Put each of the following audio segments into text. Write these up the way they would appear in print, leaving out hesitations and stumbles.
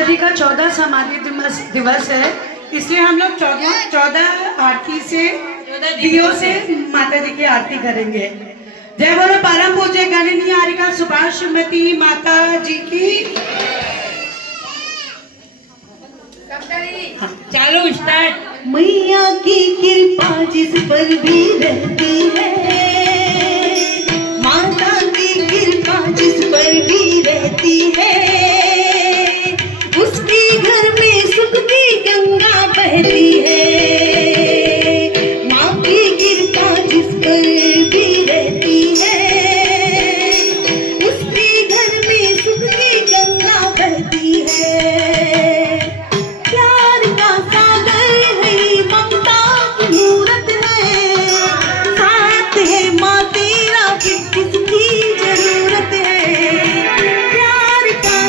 माता जी का 14 समाधि दिवस है, इसलिए हम लोग 14 आरती से दियों से माता जी की आरती करेंगे। जय बोलो परम पूज्य गणनीय आरिका सुभाषमती माता जी की। चालू स्टार्ट। मैया की कृपा जिस पर भी रहती है, माता की कृपा जिस पर भी रहती है, उसके घर में सुख की गंगा बहती है। माँ की कृपा जिस पर भी रहती है, उसके घर में सुख की गंगा बहती है। प्यार का सागर है, ममता की मूरत है, साथ है माँ तेरा, फिर किसकी जरूरत है। प्यार का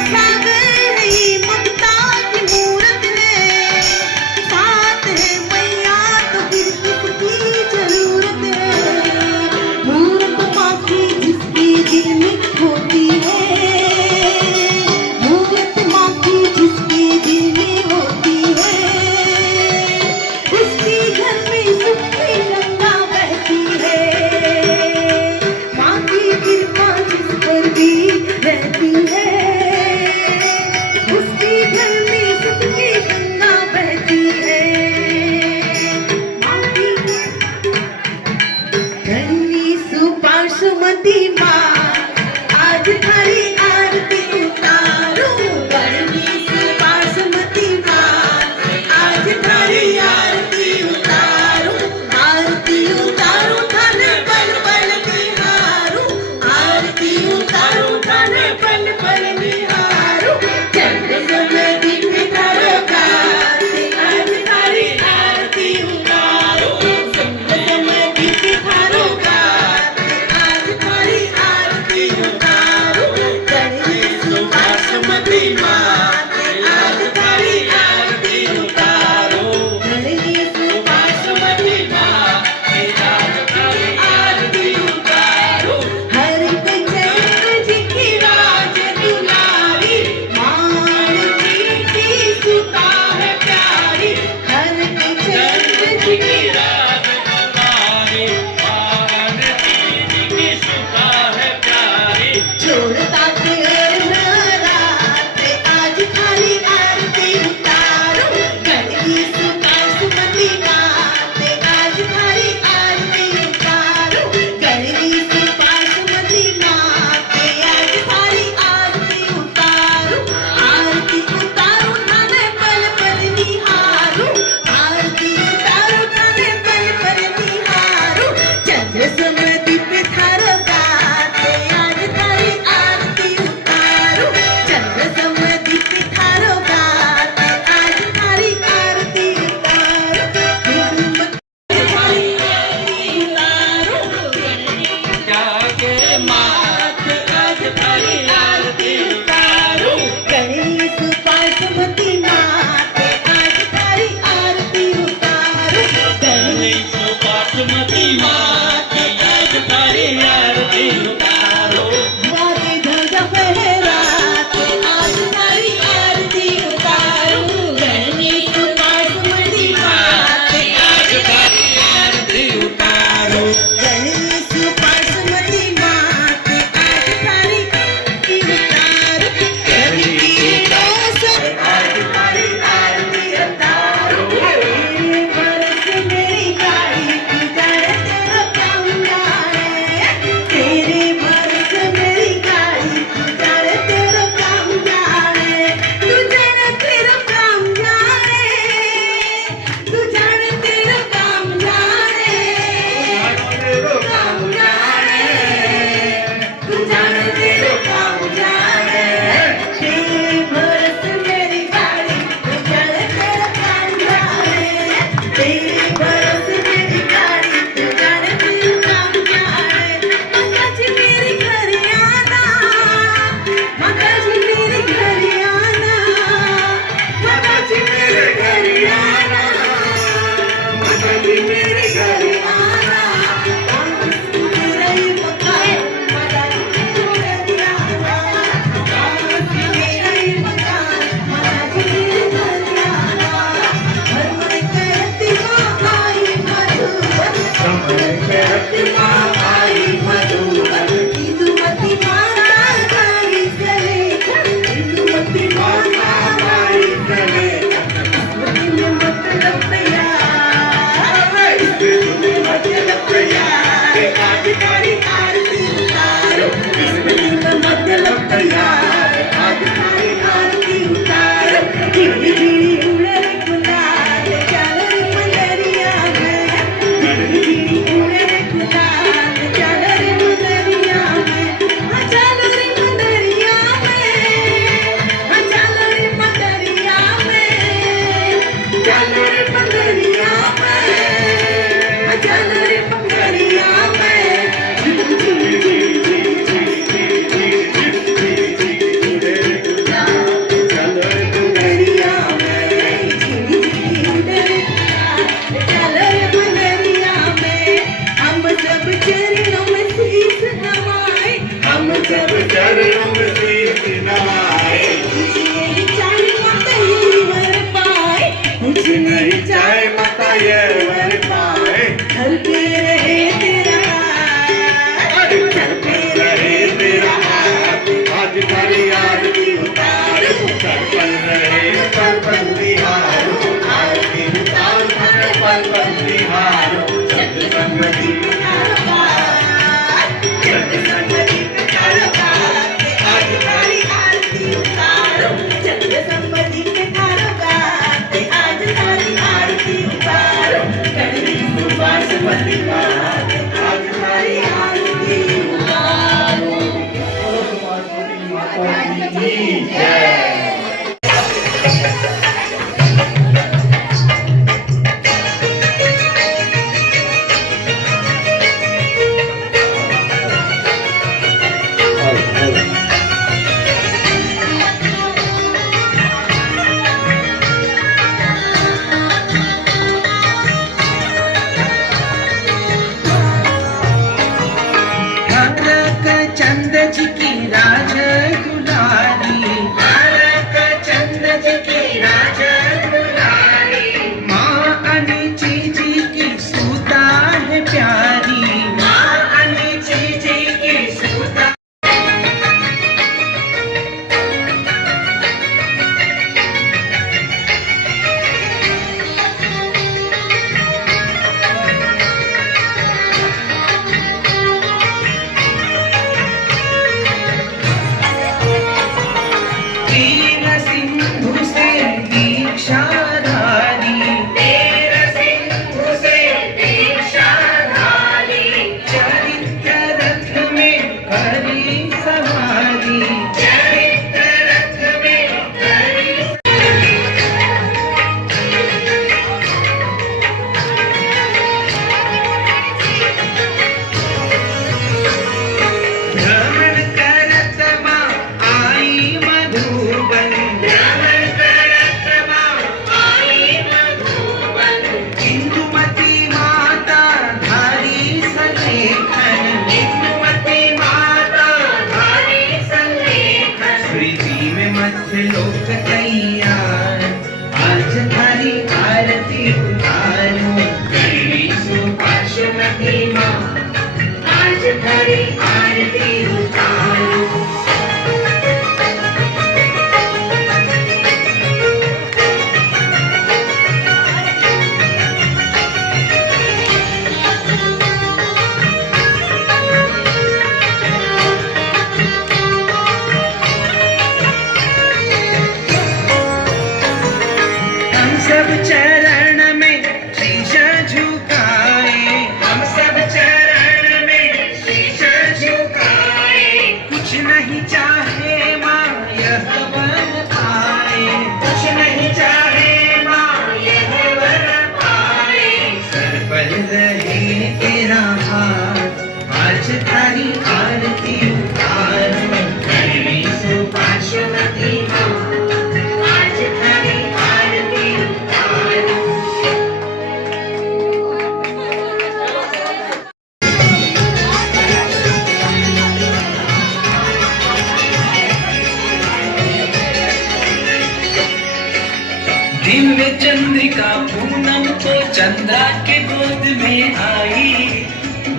दिव्य चंद्रिका पूनम को चंद्रा के गोद में आई,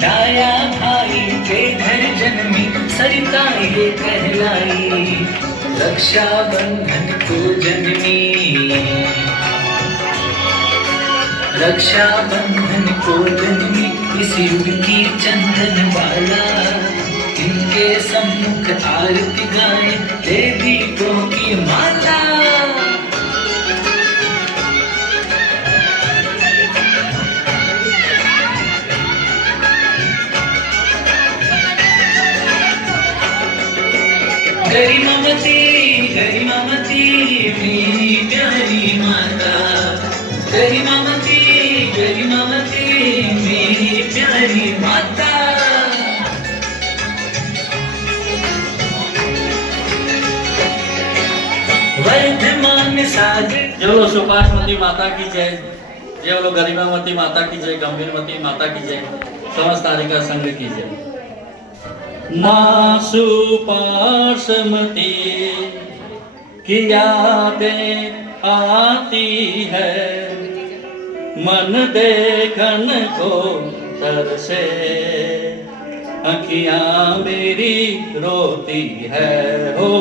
दाया भाई के घर जन्मी सरिता ये कहलाई, रक्षा बंधन को जन्मी रक्षा बंधन को जन्मी इस युग की चंदन बाला, इनके सम्मुख आरती गाए ले दीपों की माला। गरिमामती गरिमामती मेरी प्यारी माता, गरिमामती गरिमामती मेरी प्यारी माता। वर्धमान सागर जय बोलो सुपाशमती माता की जय, जय बोलो गरिमावती माता की जय, गंभीरमती माता की जय, समस्त तारिका संघ की जय। माँ सुपाशमती की यादें आती है, मन देखन को तरसे, अखियाँ मेरी रोती है हो।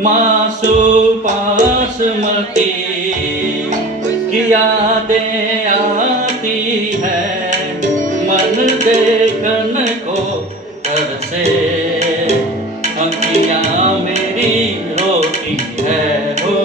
माँ सुपाशमती की यादें आती है, मन देखन को तरसे, अखियाँ मेरी रोती है हो।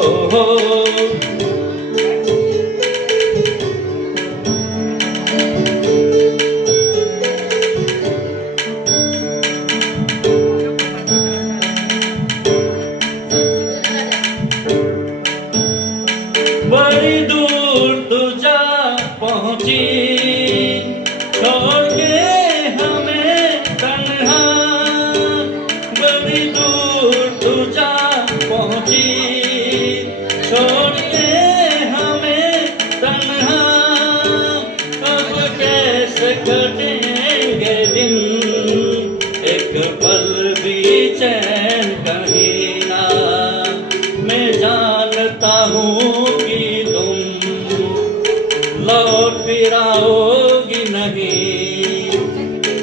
बड़ी दूर तू जा पहुंची, छोड़ के हमें तन्हा, बड़ी दूर तू जा पहुंची, छोड़ के हमें तन्हा। अब कैसे कटेंगे दिन, एक पल भी चैन कहीं ना, मैं जानता हूँ कि तुम लौट फिर आओगी नहीं,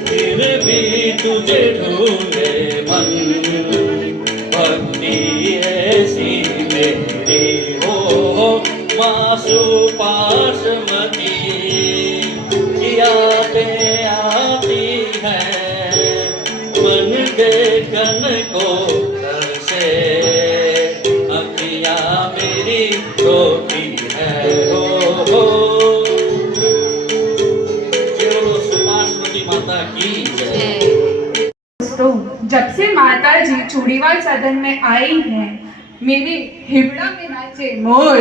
फिर भी तुझे ढूंढे मन, भक्ति ऐसी मेरी हो। माँ सुपाशमती की यादें आती है, मन देखन को तरसे, अखियाँ मेरी रोती है हो। केवल सुपाशमती माता की जय। दोस्तों, जब से माता जी चूड़ीवाल सदन में आई हैं, मेरे हिबड़ा में नाचे मोर।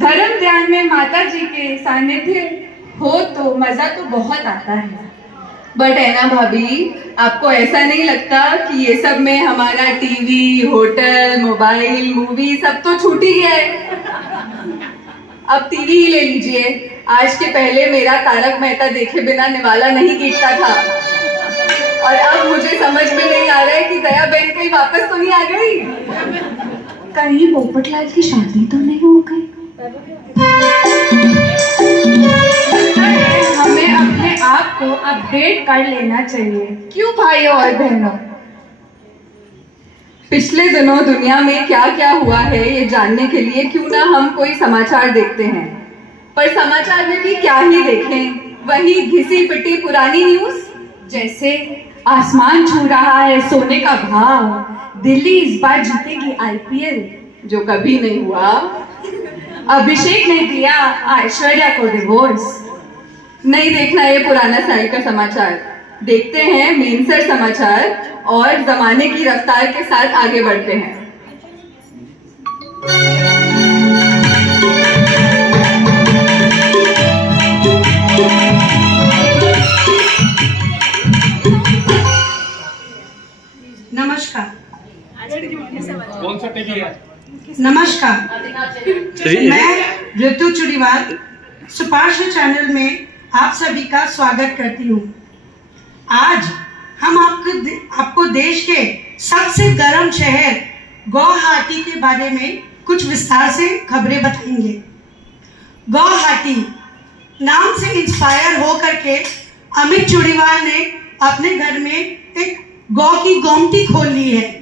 धर्म ध्यान में माता जी के सानिध्य हो तो मजा तो बहुत आता है। बट है ना भाभी, आपको ऐसा नहीं लगता कि ये सब में हमारा टीवी, होटल, मोबाइल, मूवी सब तो छूट ही गया है? अब टीवी ही ले लीजिए। आज के पहले मेरा तारक मेहता देखे बिना निवाला नहीं गिरता था, और अब मुझे समझ में नहीं आ रहा है कि दया बहन कहीं वापस तो नहीं आ गई, कहीं पोपटलाल की शादी तो नहीं हो गई? हमें अपने आप को अपडेट कर लेना चाहिए। क्यों भाइयों और बहनों? पिछले दिनों दुनिया में क्या क्या हुआ है ये जानने के लिए क्यों ना हम कोई समाचार देखते हैं। पर समाचार में भी क्या ही देखें, वही घिसी पिटी पुरानी न्यूज, जैसे आसमान छू रहा है सोने का भाव, दिल्ली इस बार जीतेगी आईपीएल, जो कभी नहीं हुआ, अभिषेक ने दिया ऐश्वर्या को डिवोर्स। नहीं देखना ये पुराना साल का समाचार, देखते हैं मेनसर समाचार और जमाने की रफ्तार के साथ आगे बढ़ते हैं। नमस्कार। नमस्कार, मैं ऋतु चूड़ीवाल सुपार्श चैनल में आप सभी का स्वागत करती हूँ। आज हम आपको देश के सबसे गर्म शहर गुवाहाटी के बारे में कुछ विस्तार से खबरें बताएंगे। गुवाहाटी नाम से इंस्पायर होकर के अमित चूड़ीवाल ने अपने घर में एक गौ की गोमती खोल ली है।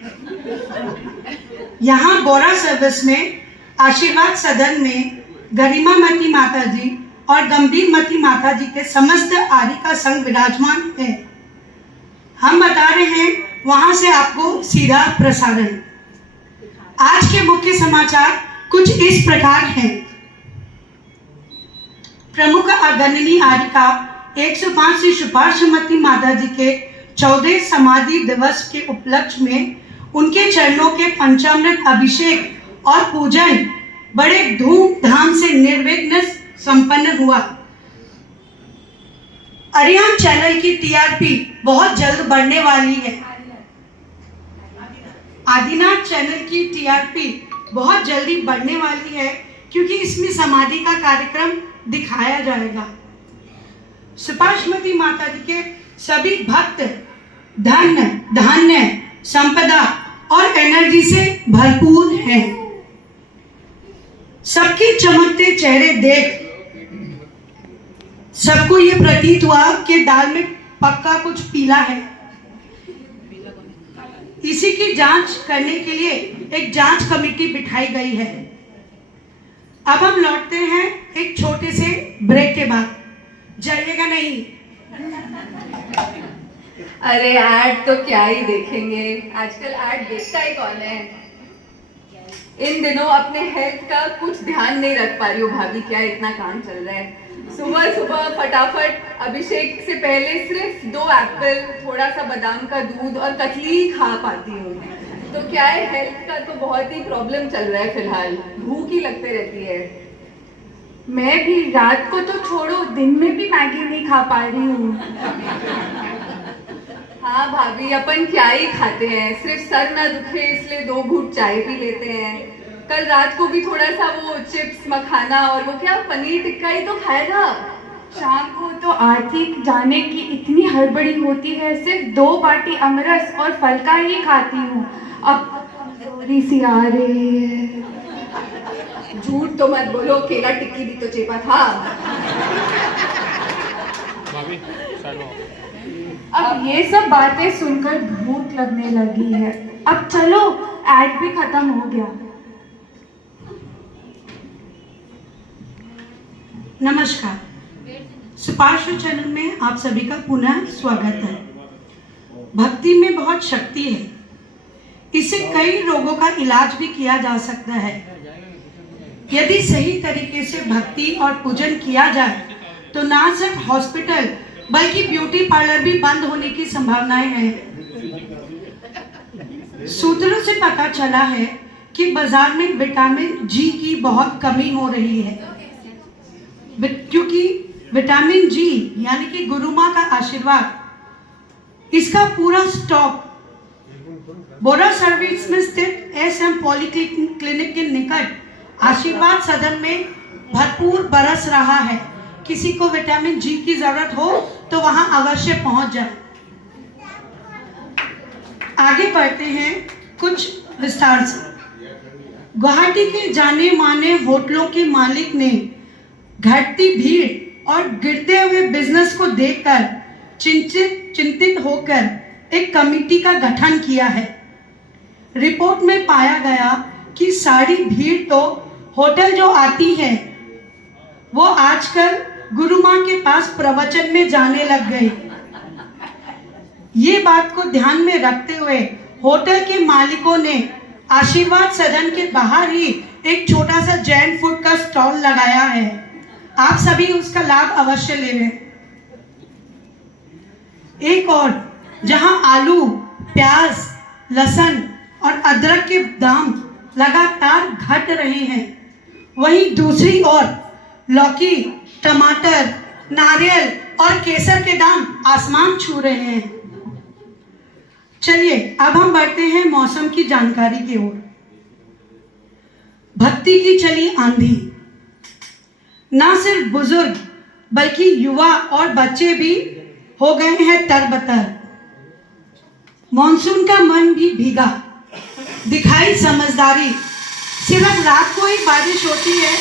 यहाँ बोरा सर्विस में आशीर्वाद सदन में गरिमामती माता जी और गंभीरमती माता जी के समस्त आरिका संघ विराजमान है। हम बता रहे हैं वहां से आपको सीधा प्रसारण। आज के मुख्य समाचार कुछ इस प्रकार हैं। प्रमुख अग्रणी आरिका 105 श्री सुपार्श्वमती माता जी के 14 समाधि दिवस के उपलक्ष्य में उनके चरणों के पंचामृत अभिषेक और पूजन बड़े धूमधाम से निर्विघ्न संपन्न हुआ। अरिहंत चैनल की टीआरपी बहुत जल्द बढ़ने वाली है। आदिनाथ चैनल की टीआरपी बहुत जल्दी बढ़ने वाली है क्योंकि इसमें समाधि का कार्यक्रम दिखाया जाएगा। सुपार्श्वमती माता जी के सभी भक्त धन धान्य संपदा और एनर्जी से भरपूर हैं। सबके चमकते चेहरे देख सबको ये प्रतीत हुआ कि दाल में पक्का कुछ पीला है। इसी की जांच करने के लिए एक जांच कमेटी बिठाई गई है। अब हम लौटते हैं एक छोटे से ब्रेक के बाद। जाइएगा नहीं। अरे ऐड तो क्या ही देखेंगे, आजकल ऐड देखता ही कौन है। इन दिनों अपने हेल्थ का कुछ ध्यान नहीं रख पा रही हूँ भाभी, क्या इतना काम चल रहा है। सुबह सुबह फटाफट अभिषेक से पहले सिर्फ 2 एप्पल, थोड़ा सा बादाम का दूध और कतली ही खा पाती हूँ। तो क्या है, हेल्थ का तो बहुत ही प्रॉब्लम चल रहा है फिलहाल, भूख ही लगते रहती है। मैं भी रात को तो छोड़ो, दिन में भी मैगी नहीं खा पा रही हूँ। हाँ भाभी, अपन क्या ही खाते हैं, सिर्फ सर ना दुखे इसलिए 2 घूंट चाय पी लेते हैं। कल रात को भी थोड़ा सा वो चिप्स मखाना और वो क्या पनीर टिक्का ही तो खाया था। शाम को तो आरती जाने की इतनी हड़बड़ी होती है, सिर्फ 2 बाटी अमरस और फलका ही खाती हूँ। अब कमजोरी सी आ रही है। झूठ तो मत बोलो, केला टिक्की भी तो चेपा था। अब ये सब बातें सुनकर भूख लगने लगी है। अब चलो, ऐड भी खत्म हो गया। नमस्कार, सुपार्श्व चैनल में आप सभी का पुनः स्वागत है। भक्ति में बहुत शक्ति है, इससे कई रोगों का इलाज भी किया जा सकता है। यदि सही तरीके से भक्ति और पूजन किया जाए तो ना सिर्फ हॉस्पिटल बल्कि ब्यूटी पार्लर भी बंद होने की संभावनाएं हैं। सूत्रों से पता चला है कि बाजार में विटामिन जी की बहुत कमी हो रही है, क्योंकि विटामिन जी यानी कि गुरु माँ का आशीर्वाद, इसका पूरा स्टॉक बोरा सर्विस में स्थित SM पॉलीक्लिनिक के निकट आशीर्वाद सदन में भरपूर बरस रहा है। किसी को विटामिन जी की जरूरत हो तो वहां अवश्य पहुंच जाए। आगे बढ़ते हैं कुछ विस्तार से। गुवाहाटी के जाने माने होटलों के मालिक ने घटती भीड़ और गिरते हुए बिजनेस को देखकर चिंतित होकर एक कमेटी का गठन किया है। रिपोर्ट में पाया गया कि सारी भीड़ तो होटल जो आती है वो आजकल गुरु माँ के पास प्रवचन में जाने लग गई। ये बात को ध्यान में रखते हुए होटल के मालिकों ने आशीर्वाद सदन के बाहर ही एक छोटा सा जैन फूड का स्टॉल लगाया है। आप सभी उसका लाभ अवश्य ले लें। एक और जहां आलू, प्याज, लहसुन और अदरक के दाम लगातार घट रहे हैं, वहीं दूसरी ओर लौकी, टमाटर, नारियल और केसर के दाम आसमान छू रहे हैं। चलिए अब हम बढ़ते हैं मौसम की जानकारी की ओर। भक्ति की चली आंधी, ना सिर्फ बुजुर्ग बल्कि युवा और बच्चे भी हो गए हैं तरबतर। मॉनसून का मन भी भीगा, दिखाई समझदारी। सिर्फ रात को ही बारिश होती है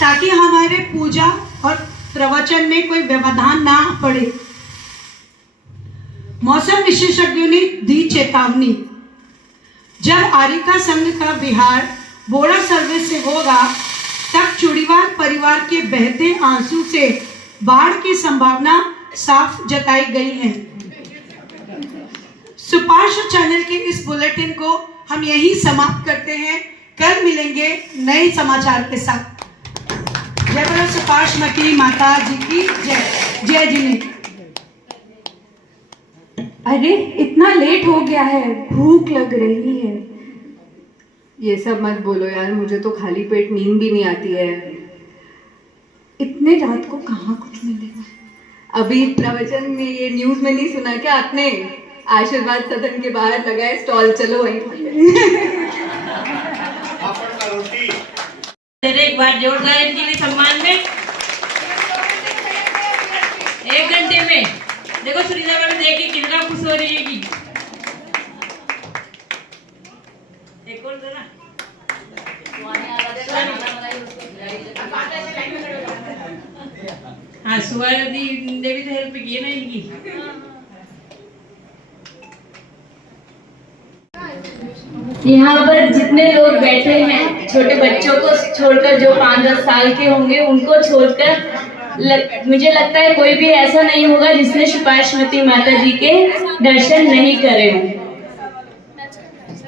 ताकि हमारे पूजा और प्रवचन में कोई व्यवधान ना पड़े। मौसम विशेषज्ञों ने दी चेतावनी, जब आरिका संघ का विहार बोरा सर्विस से होगा तब चूड़ीवाल परिवार के बहते आंसू से बाढ़ की संभावना साफ जताई गई है। सुपाश चैनल के इस बुलेटिन को हम यही समाप्त करते हैं। कल मिलेंगे नए समाचार के साथ। जय बोलो सुपाशमती माता जी की जय। जय जिने। अरे इतना लेट हो गया है, भूख लग रही है। ये सब मत बोलो यार, मुझे तो खाली पेट नींद भी नहीं आती है। इतने रात को कहाँ कुछ मिलेगा। अभी प्रवचन में ये न्यूज में नहीं सुना क्या आपने? आशीर्वाद सदन के बाहर लगा है स्टॉल, चलो वहीं खा ले। एक बार जोरदार इनके लिए सम्मान में 1 घंटे में देखो सुनीता मैडम देख के कितना खुश हो रही है कि एक और दो ना। हाँ सुवर्ण देवी तो हेल्प की है ना इनकी। यहाँ पर जितने लोग बैठे हैं, छोटे बच्चों को छोड़कर जो 5-10 साल के होंगे उनको छोड़कर मुझे लगता है कोई भी ऐसा नहीं होगा जिसने सुपाशमती माता जी के दर्शन नहीं करे हों।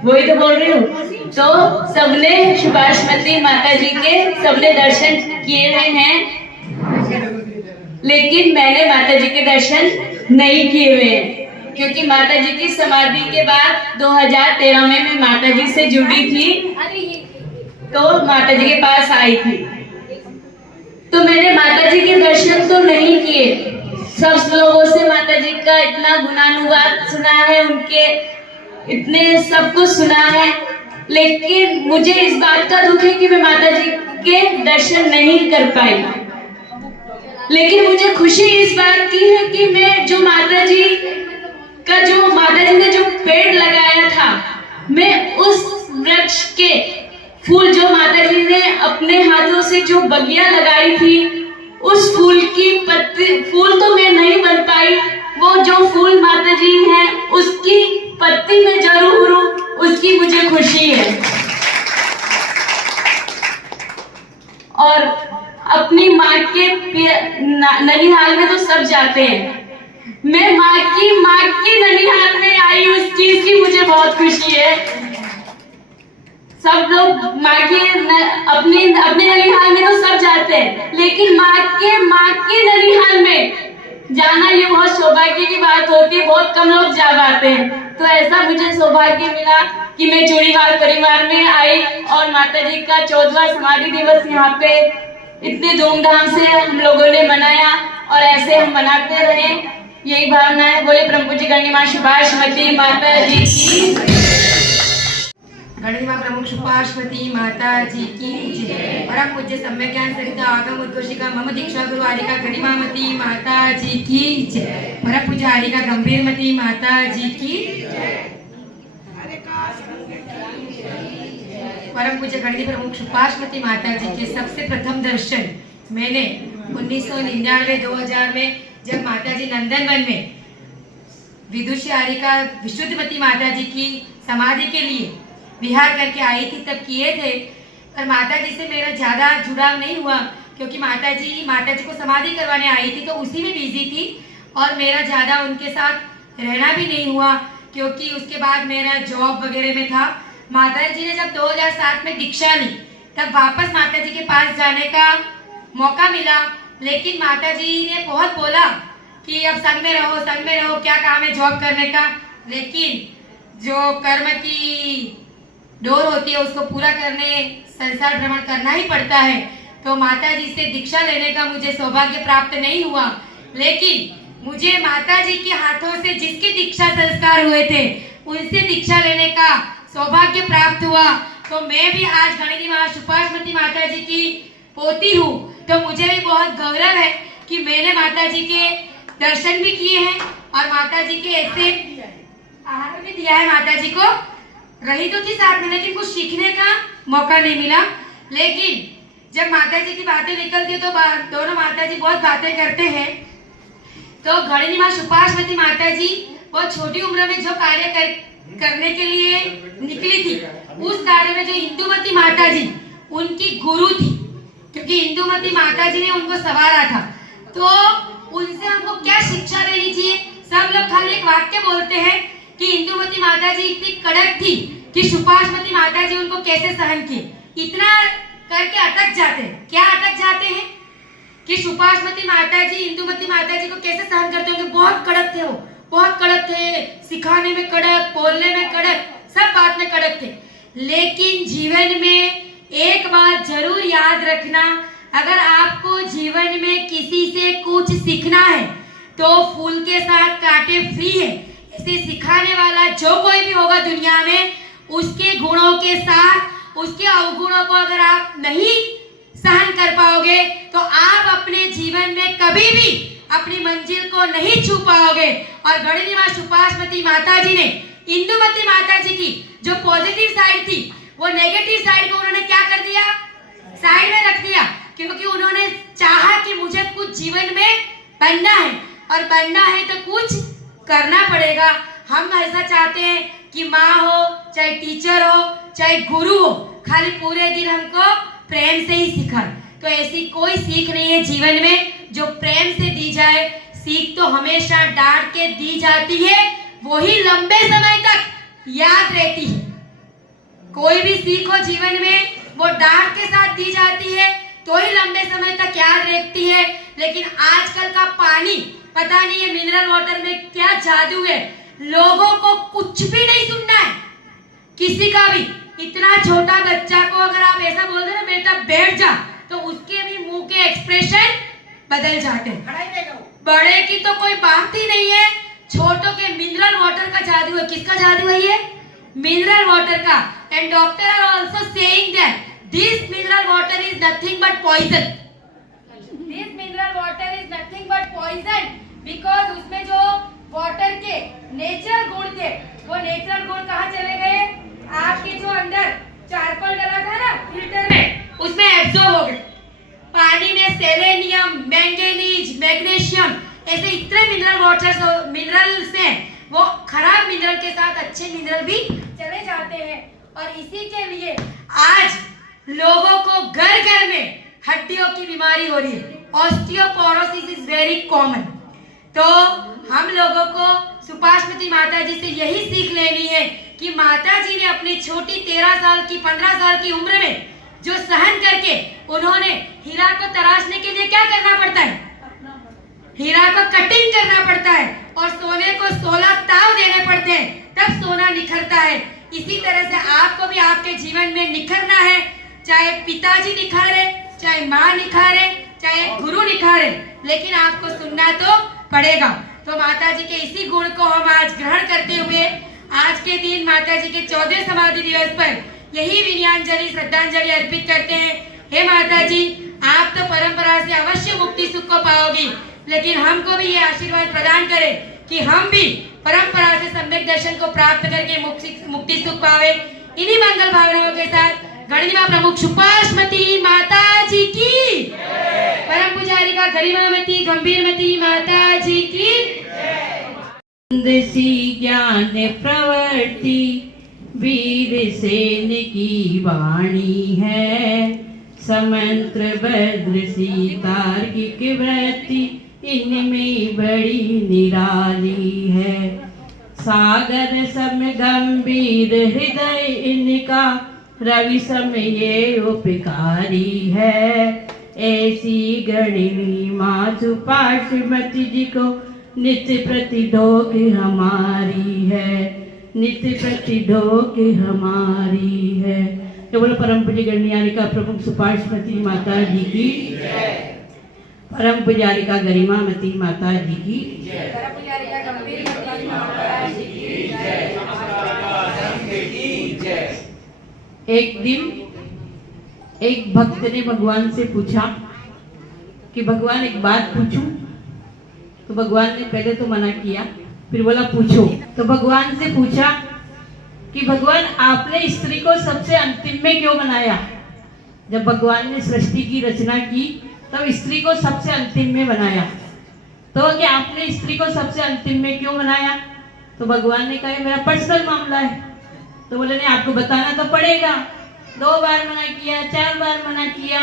वही तो बोल रही हूँ। तो सबने सुपाशमती माता जी के सबने दर्शन किए हुए हैं, लेकिन मैंने माता जी के दर्शन नहीं किए हुए हैं क्योंकि माता जी की समाधि के बाद 2013 में मैं माता जी से जुड़ी थी, तो माता जी के पास आई थी, तो मैंने माता जी के दर्शन तो नहीं किए। सब लोगों से माता जी का इतना गुणानुवाद सुना है, उनके इतने सब कुछ सुना है, लेकिन मुझे इस बात का दुख है कि मैं माता जी के दर्शन नहीं कर पाई। लेकिन मुझे खुशी इस बात की है कि मैं जो माता जी ने जो पेड़ लगाया था, मैं उस वृक्ष के फूल जो माता जी ने अपने हाथों से जो बगिया लगाई थी, उस फूल की पत्ती, फूल तो मैं नहीं बन पाई, वो जो फूल माता जी हैं उसकी पत्ती में जरूर हूँ, उसकी मुझे खुशी है। और अपनी माँ के ननिहाल में तो सब जाते हैं, मैं माँ की ननिहाल में आई, उस चीज की मुझे बहुत खुशी है। सब लोग माँ के अपने ननिहाल में तो सब जाते हैं, लेकिन माँ के ननिहाल में जाना ये बहुत सौभाग्य की बात होती है, बहुत कम लोग जा पाते हैं। तो ऐसा मुझे सौभाग्य मिला कि मैं चूड़ीवाल परिवार में आई और माता जी का 14वां समाधि दिवस यहाँ पे इतने धूमधाम से हम लोगों ने मनाया और ऐसे हम मनाते रहे, यही भावना है। बोले परम पूज्य गणिमा सुपाशमती माता जी की, गणिमा प्रमुख सुपाशमती माता जी की जय। परम पूज्य सम्यक ज्ञान सरिता आगम उद्घोषिका मम दीक्षा गुरु आरिका गणिमामती माता जी की जय। परम पूज्य आरिका गंभीरमती माता जी की जय। परम पूज्य गणित प्रमुख सुपाशमती माता जी के सबसे प्रथम दर्शन मैंने 1999-2000 में जब माता जी नंदनवन में विदुषी आरिका विशुद्धमती माता जी की समाधि के लिए विहार करके आई थी, तब किए थे। पर माता जी से मेरा ज्यादा जुड़ाव नहीं हुआ क्योंकि माता जी को समाधि करवाने आई थी, तो उसी में बिजी थी और मेरा ज्यादा उनके साथ रहना भी नहीं हुआ क्योंकि उसके बाद मेरा जॉब वगैरह में था। माता जी ने जब 2007 में दीक्षा ली तब वापस माता जी के पास जाने का मौका मिला, लेकिन माता जी ने बहुत बोला कि अब संग में रहो, क्या काम है जॉब करने का, लेकिन जो कर्म की डोर होती है उसको पूरा करने संसार भ्रमण करना ही पड़ता है। तो माता जी से दीक्षा लेने का मुझे सौभाग्य प्राप्त नहीं हुआ, लेकिन मुझे माता जी के हाथों से जिसके दीक्षा संस्कार हुए थे उनसे दीक्षा लेने का सौभाग्य प्राप्त हुआ। तो मैं भी आज गणिमा सुपाशमती माता जी की पोती हूँ, तो मुझे भी बहुत गौरव है कि मैंने माता जी के दर्शन भी किए हैं और माता जी के ऐसे आहार भी दिया है। माता जी को रही तो थी साथ में, लेकिन कुछ सीखने का मौका नहीं मिला। लेकिन जब माता जी की बातें निकलती है तो दोनों माता जी बहुत बातें करते हैं। तो गणिमा सुपाशमती माता जी बहुत छोटी उम्र में जो कार्य करने के लिए निकली थी, उस कार्य में जो इंदुमती माता जी उनकी गुरु थी, क्योंकि इंदुमती माता जी ने उनको संवारा था। तो उनसे हमको क्या शिक्षा लेनी चाहिए? सब लोग खाली एक वाक्य बोलते हैं कि इंदुमती माता जी इतनी कड़क थी कि सुपाश्मती माता जी उनको कैसे सहन की। इतना करके अटक जाते हैं। क्या अटक जाते हैं कि सुपाश्मती माता जी इंदुमती माता जी को कैसे सहन करते होंगे। बहुत कड़क थे, वो बहुत कड़क थे, सिखाने में कड़क, बोलने में कड़क, सब बात में कड़क थे। लेकिन जीवन में एक बात जरूर याद रखना, अगर आपको जीवन में किसी से कुछ सीखना है तो फूल के साथ कांटे फ्री है। इसे सिखाने वाला जो कोई भी होगा दुनिया में, उसके गुणों के साथ उसके अवगुणों को अगर आप नहीं सहन कर पाओगे तो आप अपने जीवन में कभी भी अपनी मंजिल को नहीं छू पाओगे। और गणनिमा सुपाश्मती माता जी ने इंदुमती माता जी की जो पॉजिटिव साइड थी वो नेगेटिव साइड को उन्होंने क्या कर दिया, साइड में रख दिया, क्योंकि उन्होंने चाहा कि मुझे कुछ जीवन में बनना है और बनना है तो कुछ करना पड़ेगा। हम ऐसा चाहते हैं कि माँ हो, चाहे टीचर हो, चाहे गुरु हो, खाली पूरे दिन हमको प्रेम से ही सिखाए। तो ऐसी कोई सीख नहीं है जीवन में जो प्रेम से दी जाए। सीख तो हमेशा डांट के दी जाती है, वही लंबे समय तक याद रहती है। कोई भी सीख हो जीवन में वो डांट के साथ दी जाती है तो ही लंबे समय तक याद रहती है। लेकिन आजकल का पानी, पता नहीं है मिनरल वाटर में क्या जादू है, लोगों को कुछ भी नहीं सुनना है, किसी का भी। इतना छोटा बच्चा को अगर आप ऐसा बोल दे ना बेटा बैठ जा, तो उसके भी मुंह के एक्सप्रेशन बदल जाते हैं। बड़े की तो कोई बात ही नहीं है, छोटों के मिनरल वाटर का जादू है। किसका जादू है ये? मिनरल वाटर का। And doctor are also saying that this mineral water is nothing but poison. This mineral water is nothing but poison because उसमें जो वाटर के नेचुरल गुण थे वो नेचुरल गुण कहाँ चले गए? आपके जो अंदर चारकोल डला था ना फिल्टर में, उसमें एब्जॉर्ब हो गए। पानी में सेलेनियम, मैंगनीज, मैग्नीशियम, ऐसे इतने मिनरल्स हैं, वो खराब मिनरल के साथ अच्छे मिनरल भी चले जाते हैं। और इसी के लिए आज लोगों को घर घर में हड्डियों की बीमारी हो रही है। Osteoporosis is very common. तो हम लोगों को सुपाश्मती माता जी से यही सीख लेनी है कि माता जी ने अपनी छोटी 13 साल की 15 साल की उम्र में जो सहन करके उन्होंने हीरा को तराशने के लिए क्या करना पड़ता है? हीरा को कटिंग करना पड़ता है और सोने को 16 ताव देने पड़ते हैं, तब सोना निखरता है। इसी तरह से आपको भी आपके जीवन में निखरना है। चाहे पिताजी निखारे, चाहे माँ निखारे, चाहे गुरु निखारे, लेकिन आपको सुनना तो पड़ेगा। तो माता जी के इसी गुण को हम आज ग्रहण करते हुए आज के दिन माता जी के 14वें समाधि दिवस पर यही विनयांजलि श्रद्धांजलि अर्पित करते हैं। हे माता जी, आप तो परंपरा से अवश्य मुक्ति सुख को पाओगी, लेकिन हमको भी ये आशीर्वाद प्रदान करें कि हम भी परंपरा से सम्यक दर्शन को प्राप्त करके मुक्ति सुख पावे। इन्हीं मंगल भावनाओं के साथ गणनिमा प्रमुख सुपाश्मती माता जी की, परम पुजारिका गरिमामती गंभीरमती माता जी की सी ज्ञान प्रवृत्ति वीर सेन की वाणी है। समंत्र भद्र सी तार्किक वृत्ति इनमें बड़ी निराली है। सागर सम गंभीर हृदय इनका, रवि सम ये उपकारी है। ऐसी गणनिमा सुपाश्मती जी को नित्य प्रति ढोक हमारी है, नित्य प्रति ढोक हमारी है। तो बोलो परम पूज्य गणनियारिका प्रमुख सुपाश्मती माता जी की, परम पुजारिका गरिमामती माता जी की, परम पुजारिका गंभीरमती माता जी की। एक दिन एक भक्त ने भगवान से पूछा कि भगवान एक बात पूछूं? तो भगवान ने पहले तो मना किया, फिर बोला पूछो। तो भगवान से पूछा कि भगवान आपने स्त्री को सबसे अंतिम में क्यों बनाया? जब भगवान ने सृष्टि की रचना की तब स्त्री को सबसे अंतिम में बनाया, तो कि आपने स्त्री को सबसे अंतिम में क्यों बनाया? तो भगवान ने कहा मेरा पर्सनल मामला है। तो बोले नहीं, आपको बताना तो पड़ेगा। 2 बार मना किया, 4 बार मना किया,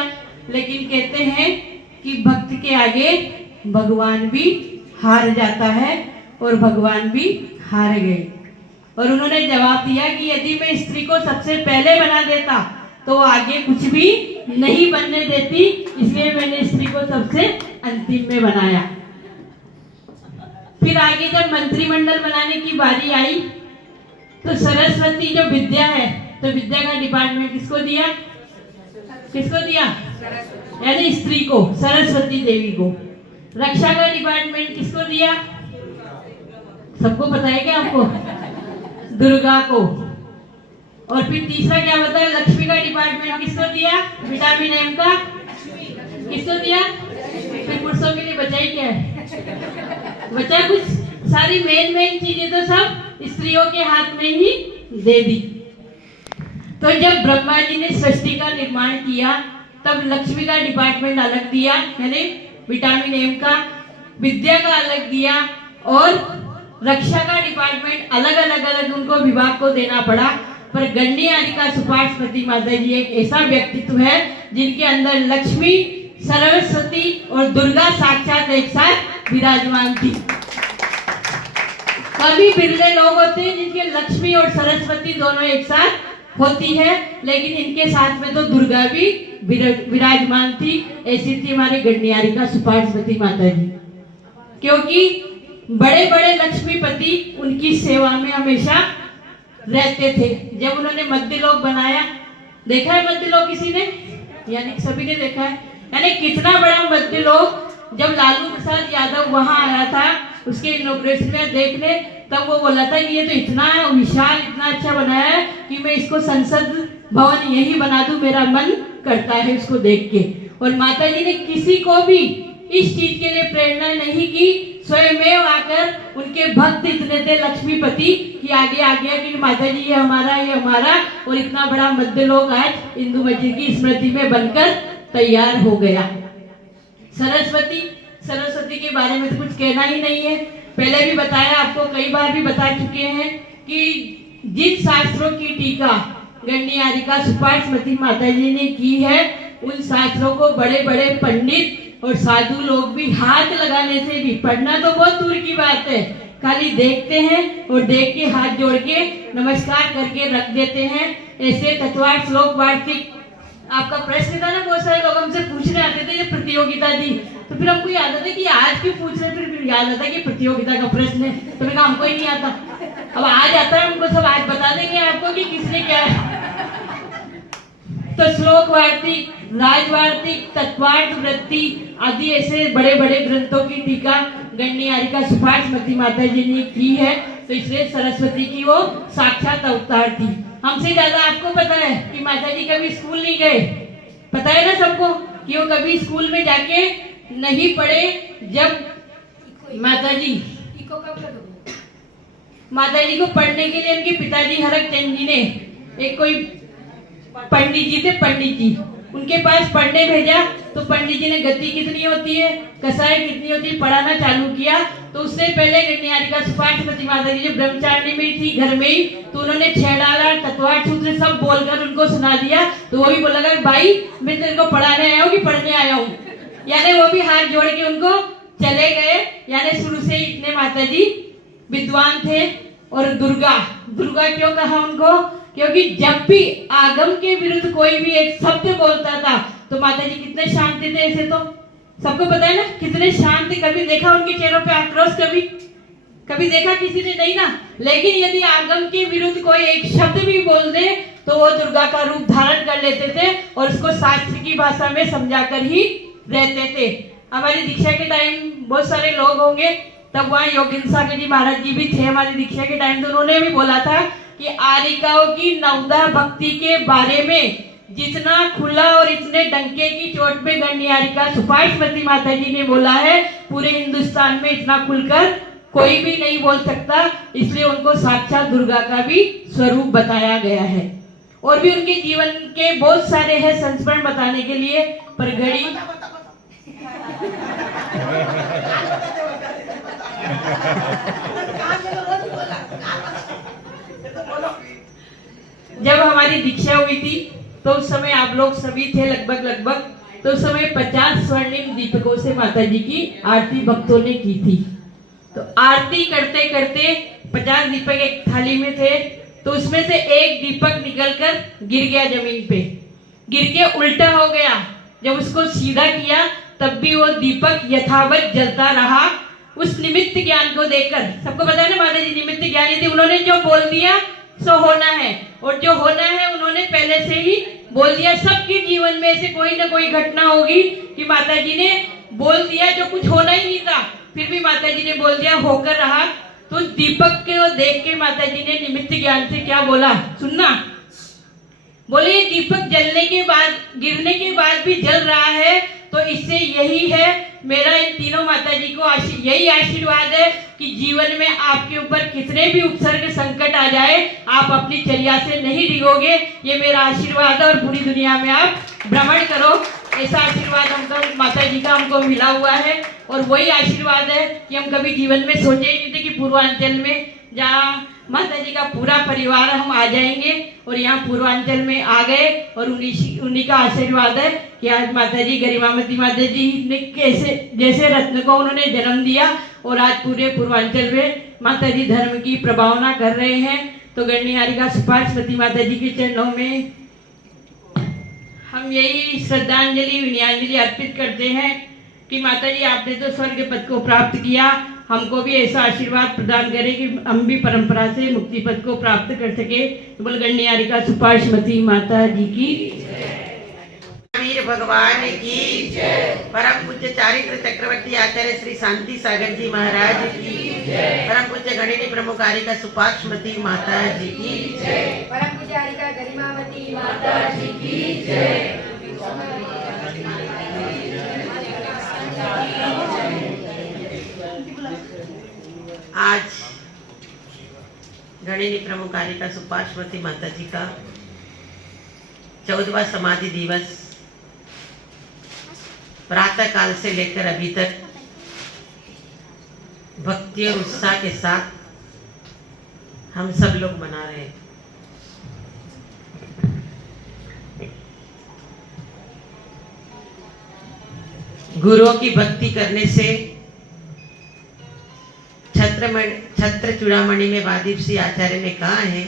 लेकिन कहते हैं कि भक्त के आगे भगवान भी हार जाता है और भगवान भी हार गए। और उन्होंने जवाब दिया कि यदि मैं स्त्री को सबसे पहले बना देता तो आगे कुछ भी नहीं बनने देती, इसलिए मैंने स्त्री को सबसे अंतिम में बनाया। फिर आगे जब मंत्रिमंडल बनाने की बारी आई तो सरस्वती जो विद्या है, तो विद्या का डिपार्टमेंट किसको दिया? किसको दिया? यानी स्त्री को, सरस्वती देवी को। रक्षा का डिपार्टमेंट किसको दिया? सबको पता है क्या आपको? दुर्गा को। और फिर तीसरा क्या बताया? लक्ष्मी का डिपार्टमेंट किसको दिया? विटामिन एम का किसको दिया? फिर पुरुषों के लिए बचा ही क्या है? बचा कुछ? सारी मेन चीजें तो सब स्त्रियों के हाथ में ही दे दी। तो जब ब्रह्मा जी ने सृष्टि का निर्माण किया तब लक्ष्मी का डिपार्टमेंट अलग दिया, यानी विटामिन एम का, विद्या का अलग दिया और रक्षा का डिपार्टमेंट अलग उनको विभाग को देना पड़ा। पर गण्यकारिका सुपार्श्वती माता जी एक ऐसा व्यक्तित्व है जिनके अंदर लक्ष्मी, सरस्वती और दुर्गा साक्षात एक साथ विराजमान थी। कभी बिरले लोग होते हैं जिनके लक्ष्मी और सरस्वती दोनों एक साथ होती है, लेकिन इनके साथ में तो दुर्गा भी विराजमान थी। ऐसी थी हमारी गण्यकारिका सुपार्श्वती माता जी, क्योंकि बड़े बड़े लक्ष्मीपति उनकी सेवा में हमेशा रहते थे। जब उन्होंने मध्यलोक बनाया, देखा है मध्यलोक किसी ने? यानी सभी ने देखा है। यानी कितना बड़ा मध्यलोक, जब लालू प्रसाद यादव वहां आया था उसके इनॉग्रेशन में देखने, तब वो बोला था कि ये तो इतना विशाल, इतना अच्छा बनाया है कि मैं इसको संसद भवन यही बना दूं, मेरा मन करता है इसको देख के। और माता जी ने किसी को भी इस चीज के लिए प्रेरणा नहीं की, स्वयं आकर उनके भक्त इतने थे लक्ष्मीपति कि आगे आ गया कि माता जी ये हमारा, और इतना बड़ा मध्यलोक आज इंदुमती की स्मृति में बनकर तैयार हो गया। सरस्वती के बारे में तो कुछ कहना ही नहीं है। पहले भी बताया, आपको कई बार भी बता चुके हैं कि जिन शास्त्रों की टीका गण्यकारिका सुपार्श्वती माता जी ने की है, उन शास्त्रों को बड़े बड़े पंडित और साधु लोग भी हाथ लगाने से भी, पढ़ना तो बहुत दूर की बात है, खाली देखते हैं और देख के हाथ जोड़ के नमस्कार करके रख देते हैं। ऐसे तत्वार्थ श्लोक वार्तिक आपका प्रश्न था ना, बहुत सारे लोग हमसे पूछने आते थे ये प्रतियोगिता दी, तो फिर हमको याद आता कि आज क्यों पूछ रहे, फिर याद आता कि प्रतियोगिता का प्रश्न है, तो मैंने कहा हमको ही नहीं आता। अब आज आता है, हमको सब आज बता देंगे आपको कि किसने क्या है। तो श्लोक वार्तिक, राजवार्तिक, तत्वार्थ वृत्ति आदि ऐसे बड़े बड़े ग्रंथों की टीका गण्यकारिका सुपार्श्वती माता जी ने की है। तो इसलिए सरस्वती की वो साक्षात अवतार थी। हमसे ज्यादा आपको पता है कि माता जी कभी स्कूल नहीं गए, पता है ना सबको कि वो कभी स्कूल में जाके नहीं पढ़े। जब माता जी को पढ़ने के लिए उनके पिताजी हरक चंद जी ने, एक कोई पंडित जी थे, पंडित जी उनके पास पढ़ने भेजा, तो पंडित जी ने गति कितनी होती है, कसाई कितनी होती है, पढ़ाना चालू किया। तो उससे पहले गण्यकारिका सुपार्श्वती माता जी जो ब्रह्मचारिणी में थी घर में ही, तो उन्होंने 6 डाला, तत्वार्थ सूत्र सब बोलकर उनको सुना दिया। तो वो भी बोला भाई मैं तेरे को पढ़ाने आया हूँ कि पढ़ने आया हूँ, यानी वो भी हाथ जोड़ के उनको चले गए। यानी शुरू से ही इतने माता जी विद्वान थे। और दुर्गा क्यों कहा उनको? क्योंकि जब भी आगम के विरुद्ध कोई भी एक शब्द बोलता था तो माता जी कितने शांत थे। ऐसे तो सबको पता है ना कितने शांत। कभी देखा उनके चेहरों पे आक्रोश? कभी देखा किसी ने? नहीं ना। लेकिन यदि आगम के विरुद्ध कोई एक शब्द भी बोल दे तो वो दुर्गा का रूप धारण कर लेते थे और उसको शास्त्र की भाषा में समझाकर ही रहते थे। हमारी दीक्षा के टाइम बहुत सारे लोग होंगे, तब वहाँ योगेंद्र सागर जी महाराज जी भी थे हमारी दीक्षा के टाइम। तो उन्होंने भी बोला था कि आरिकाओं की नवदा भक्ति के बारे में जितना खुला और इतने डंके की चोट पे गण्यकारिका सुपार्श्वती माता जी ने बोला है, पूरे हिंदुस्तान में इतना खुलकर कोई भी नहीं बोल सकता। इसलिए उनको साक्षात दुर्गा का भी स्वरूप बताया गया है। और भी उनके जीवन के बहुत सारे हैं संस्मरण बताने के लिए, पर घड़ी जब हमारी दीक्षा हुई थी तो उस समय आप लोग सभी थे लगभग तो उस समय 50 स्वर्णिम दीपकों से माता जी की आरती भक्तों ने की थी। तो आरती करते करते 50 दीपक एक थाली में थे, तो उसमें से एक दीपक निकलकर गिर गया जमीन पे, गिर के उल्टा हो गया। जब उसको सीधा किया तब भी वो दीपक यथावत जलता रहा। उस निमित्त ज्ञान को देखकर, सबको पता है ना माता जी निमित्त ज्ञानी थी, उन्होंने जो बोल दिया सो होना है, और जो होना है उन्होंने पहले से ही बोल दिया। सबके जीवन में ऐसे कोई ना कोई घटना होगी कि माता जी ने बोल दिया जो कुछ होना ही नहीं था, फिर भी माता जी ने बोल दिया, होकर रहा। तो दीपक को देख के माता जी ने निमित्त ज्ञान से क्या बोला, सुनना। बोले ये दीपक जलने के बाद, गिरने के बाद भी जल रहा है, तो इससे यही है मेरा इन तीनों माता जी को यही आशीर्वाद है कि जीवन में आपके ऊपर कितने भी उपसर्ग संकट आ जाए, आप अपनी चर्या से नहीं डिगोगे। ये मेरा आशीर्वाद है, और पूरी दुनिया में आप भ्रमण करो। ऐसा आशीर्वाद हमको माता जी का हमको मिला हुआ है, और वही आशीर्वाद है कि हम कभी जीवन में सोचे ही नहीं थे कि पूर्वांचल में जहाँ माता जी का पूरा परिवार हम आ जाएंगे, और यहाँ पूर्वांचल में आ गए। और उन्हीं का आशीर्वाद है कि आज माता जी, गरिमावती माता जी ने कैसे जैसे रत्न को उन्होंने जन्म दिया, और आज पूरे पूर्वांचल में माता जी धर्म की प्रभावना कर रहे हैं। तो गणनिहारिका सुपार्श्वती माता जी के चरणों में हम यही श्रद्धांजलि, विनयांजलि अर्पित करते हैं कि माता जी आपने तो स्वर्ग पद को प्राप्त किया, हमको भी ऐसा आशीर्वाद प्रदान करें कि हम भी परंपरा से मुक्ति पद को प्राप्त कर सके। बोल गणनिहारिका सुपार्श्वती माता जी की, वीर भगवान की जय। परम पूज्य चारित्र चक्रवर्ती आचार्य श्री शांति सागर जी महाराज की जय। परम पूज्य गणिनी प्रमुखारिका सुपार्श्वती माता जी की जय। परम पूज्य गरिमावती माता जी की जय। आज गणिनी प्रमुखारिका सुपार्श्वती माता जी का 14वां समाधि दिवस प्रातः काल से लेकर अभी तक भक्ति और उत्साह के साथ हम सब लोग मना रहे हैं। गुरुओं की भक्ति करने से छत्र चूड़ामणि में वादिव श्री आचार्य ने कहा है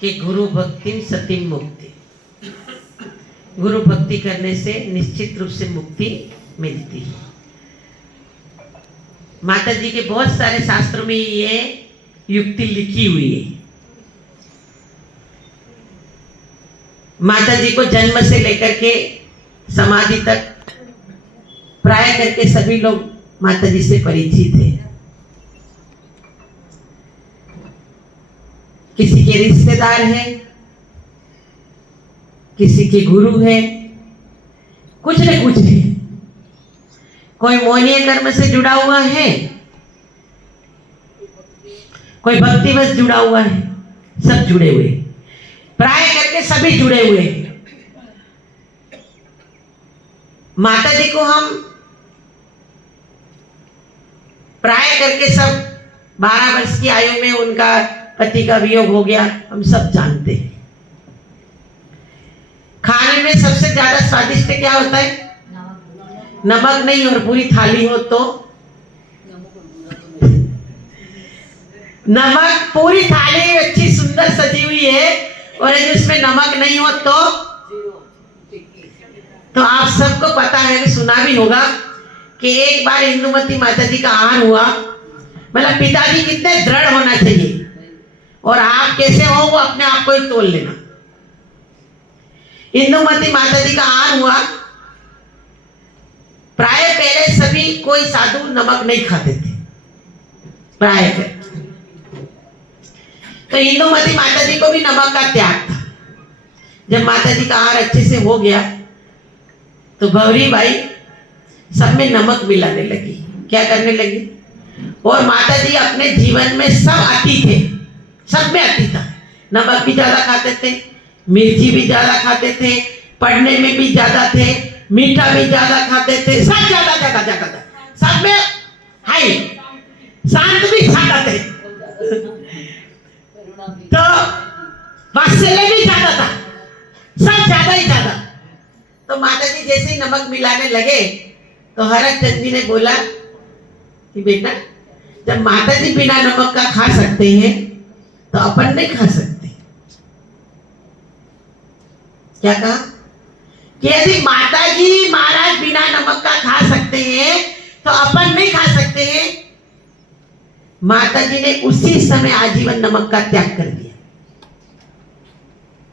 कि गुरु भक्ति सतीम मुक्ति, गुरु भक्ति करने से निश्चित रूप से मुक्ति मिलती है। माता जी के बहुत सारे शास्त्रों में ये युक्ति लिखी हुई है। माता जी को जन्म से लेकर के समाधि तक प्राय करके सभी लोग माता जी से परिचित है। किसी के रिश्तेदार हैं, किसी के गुरु है, कुछ न कुछ है। कोई मोहनीय कर्म से जुड़ा हुआ है, कोई भक्तिवश जुड़ा हुआ है, सब जुड़े हुए, प्राय करके सभी जुड़े हुए। माता जी को हम प्राय करके सब 12 वर्ष की आयु में उनका पति का वियोग हो गया, हम सब जानते हैं। खाने में सबसे ज्यादा स्वादिष्ट क्या होता है? नमक नहीं, और पूरी थाली हो तो नमक, पूरी थाली अच्छी सुंदर सजी हुई है और जिसमें नमक नहीं हो तो आप सबको पता है, सुना भी होगा कि एक बार इंदुमती माता जी का आन हुआ। मतलब पिताजी कितने दृढ़ होना चाहिए और आप कैसे हो वो अपने आप को ही तोल लेना। इंदुमती माता जी का आन हुआ। प्राय पहले सभी कोई साधु नमक नहीं खाते थे प्राय कर, तो इंदुमती माता जी को भी नमक का त्याग था। जब माता जी का आहार अच्छे से हो गया तो गौरी बाई सब में नमक मिलाने लगी। क्या करने लगी? और माता जी अपने जीवन में सब अति थे, सब में अति था। नमक भी ज्यादा खाते थे, मिर्ची भी ज्यादा खाते थे, पढ़ने में भी ज्यादा थे, मीठा भी ज्यादा खाते थे, सब ज्यादा ज्यादा ज्यादा था, सब में हाई। शांत भी ज्यादा थे, तो वात्सल्य भी ज्यादा था, सब ज्यादा ही ज्यादा। तो माता जी जैसे ही नमक मिलाने लगे तो हरक चंद जी ने बोला कि बेटा जब माता जी बिना नमक का खा सकते हैं तो अपन नहीं खा सकते। क्या कहा कि यदि माता जी महाराज बिना नमक का खा सकते हैं तो अपन नहीं खा सकते हैं। माता जी ने उसी समय आजीवन नमक का त्याग कर दिया।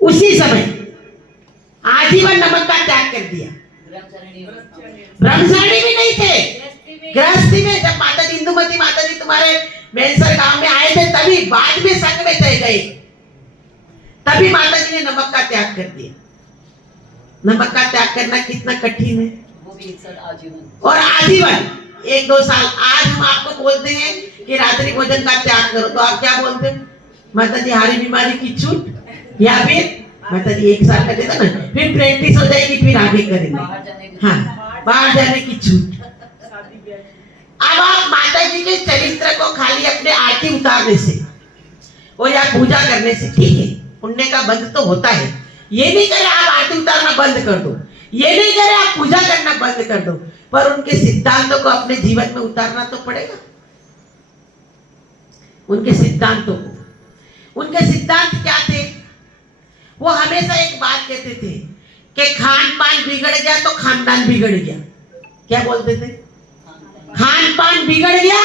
उसी समय आजीवन नमक का त्याग कर दिया। ब्रह्मचारी भी नहीं थे, गृहस्थी में जब माता जी इंदुमती माता जी तुम्हारे मेलसर गांव में आए थे तभी बाद में संघ में चले गए, तभी माता जी ने नमक का त्याग कर दिया। नमक का त्याग करना कितना कठिन है, और आजीवन 1-2 साल। आज हम आपको बोलते हैं कि रात्रि भोजन का त्याग करो तो आप क्या बोलते हैं? माता जी हारी बीमारी की छूट, या फिर माता जी 1 साल का देता ना, फिर प्रैक्टिस हो जाएगी, फिर आगे करेंगे। हाँ, बाहर जाने की छूट। अब आप माता जी के चरित्र को खाली अपने आरती उतारने से और या पूजा करने से, ठीक है, पुण्य का बंद तो होता है। ये नहीं करे आप आरती उतारना बंद कर दो, ये नहीं करे आप पूजा करना बंद कर दो, पर उनके सिद्धांतों को अपने जीवन में उतारना तो पड़ेगा। उनके सिद्धांतों को, उनके सिद्धांत क्या थे? वो हमेशा एक बात कहते थे कि खान पान बिगड़ गया तो खानदान बिगड़ गया। क्या बोलते थे? खान पान बिगड़ गया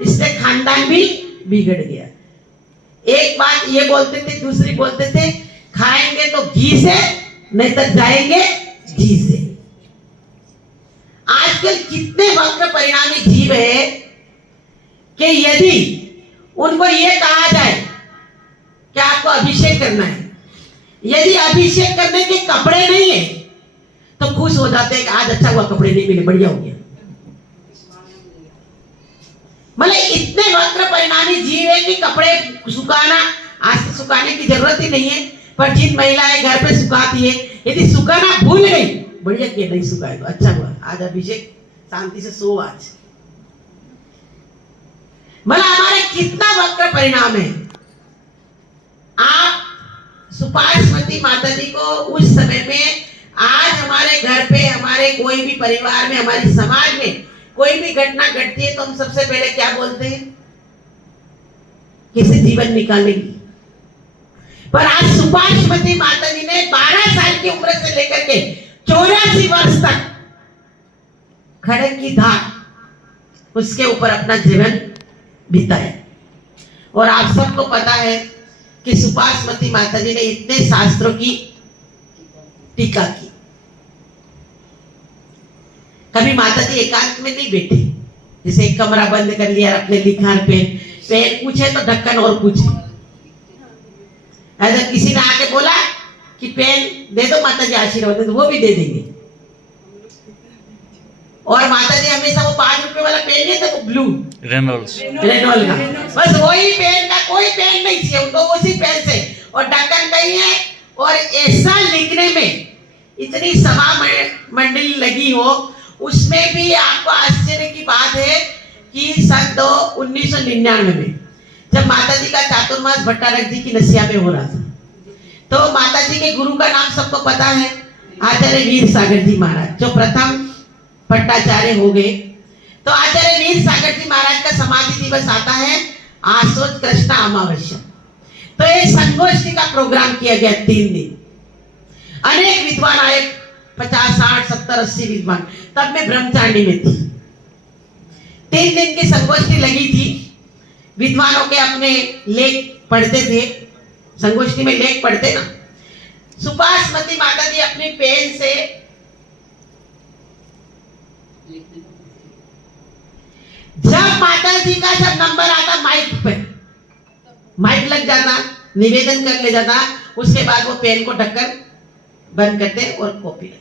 इससे खानदान भी बिगड़ गया। एक बात ये बोलते थे, दूसरी बोलते थे खाएंगे तो घी से, नहीं तो जाएंगे घी से। आजकल कितने वक्र परिणामी जीव है कि यदि उनको ये कहा जाए कि आपको अभिषेक करना है, यदि अभिषेक करने के कपड़े नहीं है तो खुश हो जाते हैं कि आज अच्छा हुआ कपड़े नहीं मिले, बढ़िया हो गया। मतलब इतने वक्र परिणामी जीव है कि कपड़े सुखाना, आज तो सुखाने की जरूरत ही नहीं है, पर जिन महिलाएं घर पे सुखाती है, यदि सुखाना भूल गई, बढ़िया किया नहीं सुखाए तो अच्छा हुआ, आज अभिषेक शांति से सो आज। मतलब हमारे कितना वक्र परिणाम है। आप सुपाश्मती माता जी को उस समय में, आज हमारे घर पे, हमारे कोई भी परिवार में, हमारे समाज में कोई भी घटना घटती है तो हम सबसे पहले क्या बोलते हैं? कैसे जीवन निकालेंगे। पर आज सुपाश्मती माता जी ने 12 साल की उम्र से लेकर के 84 वर्ष तक खड़ग की धार उसके ऊपर अपना जीवन बिताया। और आप सबको पता है कि सुपाश्मती माता जी ने इतने शास्त्रों की टीका की। कभी माता जी एकांत में नहीं बैठे, जैसे एक कमरा बंद कर लिया, अपने लिखान पे पेन पूछे तो ढक्कन और पूछे। अगर किसी ने आके बोला कि पेन दे दो माता जी आशीर्वाद दे, तो वो भी दे देंगे। और माता जी हमेशा वो 5 रुपए वाला पेन नहीं था, वो ब्लू रेनॉल्ड का, बस वही पेन का, कोई पेन नहीं चाहिए उनको, उसी पेन से। और ढक्कन नहीं है। और ऐसा लिखने में इतनी सभा मंडली लगी हो, उसमें भी आपको आश्चर्य की बात है कि सन 1999 में जब माता जी का चातुर्मास भट्टारक जी की नसिया में हो रहा था, तो माता जी के गुरु का नाम सबको पता है, आचार्य वीर सागर जी महाराज, जो प्रथम भट्टाचार्य हो गए। तो आचार्य वीर सागर जी महाराज का समाधि दिवस आता है आश्वत कृष्ण अमावस्या। तो एक संगोष्ठी का प्रोग्राम किया गया 3 दिन। अनेक विद्वान आए, 50, 60, 70, 80 विद्वान। तब मैं ब्रह्मचारिणी में थी। 3 दिन की संगोष्ठी लगी थी। विद्वानों के अपने लेख पढ़ते थे, संगोष्ठी में लेख पढ़ते ना। सुपाश्मती माता जी अपनी पेन से जब माता जी का जब नंबर आता माइक पे, माइक लग जाता, निवेदन कर ले जाता, उसके बाद वो पेन को ढककर बंद करते और कॉपी।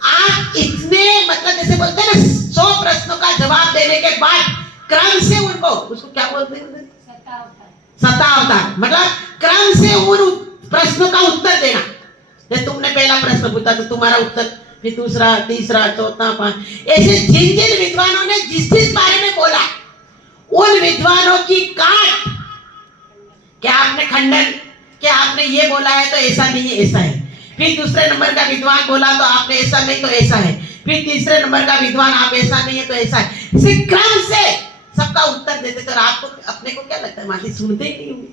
आप इतने, मतलब जैसे बोलते हैं ना, 100 प्रश्नों का जवाब देने के बाद क्रम से उनको, उसको क्या बोलते हैं? शतावतार, मतलब क्रम से उन प्रश्नों का उत्तर देना। जैसे तुमने पहला प्रश्न पूछा तो तुम्हारा उत्तर, फिर दूसरा, तीसरा, चौथा, 5, ऐसे जिन जिन विद्वानों ने जिस जिस बारे में बोला, उन विद्वानों की काट, क्या आपने खंडन, क्या आपने ये बोला है तो ऐसा नहीं है, ऐसा है, फिर दूसरे नंबर का विद्वान बोला तो आपने ऐसा नहीं तो ऐसा है, फिर तीसरे नंबर का विद्वान आप ऐसा नहीं है तो ऐसा है, इसी क्रम से सबका उत्तर देते थे। और आपको अपने को क्या लगता है माता जी सुनते ही नहीं होंगे,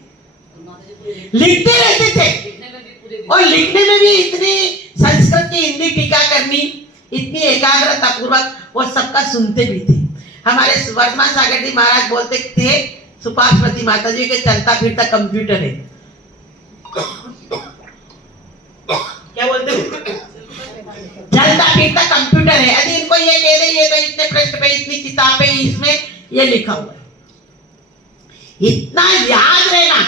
लिखते रहते थे। और लिखने में भी इतनी संस्कृत की हिंदी टीका करनी, इतनी एकाग्रता पूर्वक, वो सबका सुनते भी थे। हमारे वर्धमान सागर जी महाराज बोलते थे सुपाश्वती माता जी के चलता फिरता कंप्यूटर है। क्या बोलते हो? चलता फिरता कंप्यूटर है। यदि इनको ये कह दे ये तो इतने पृष्ठ पे, इतनी किताबें, इसमें ये लिखा हुआ है, इतना याद रहना।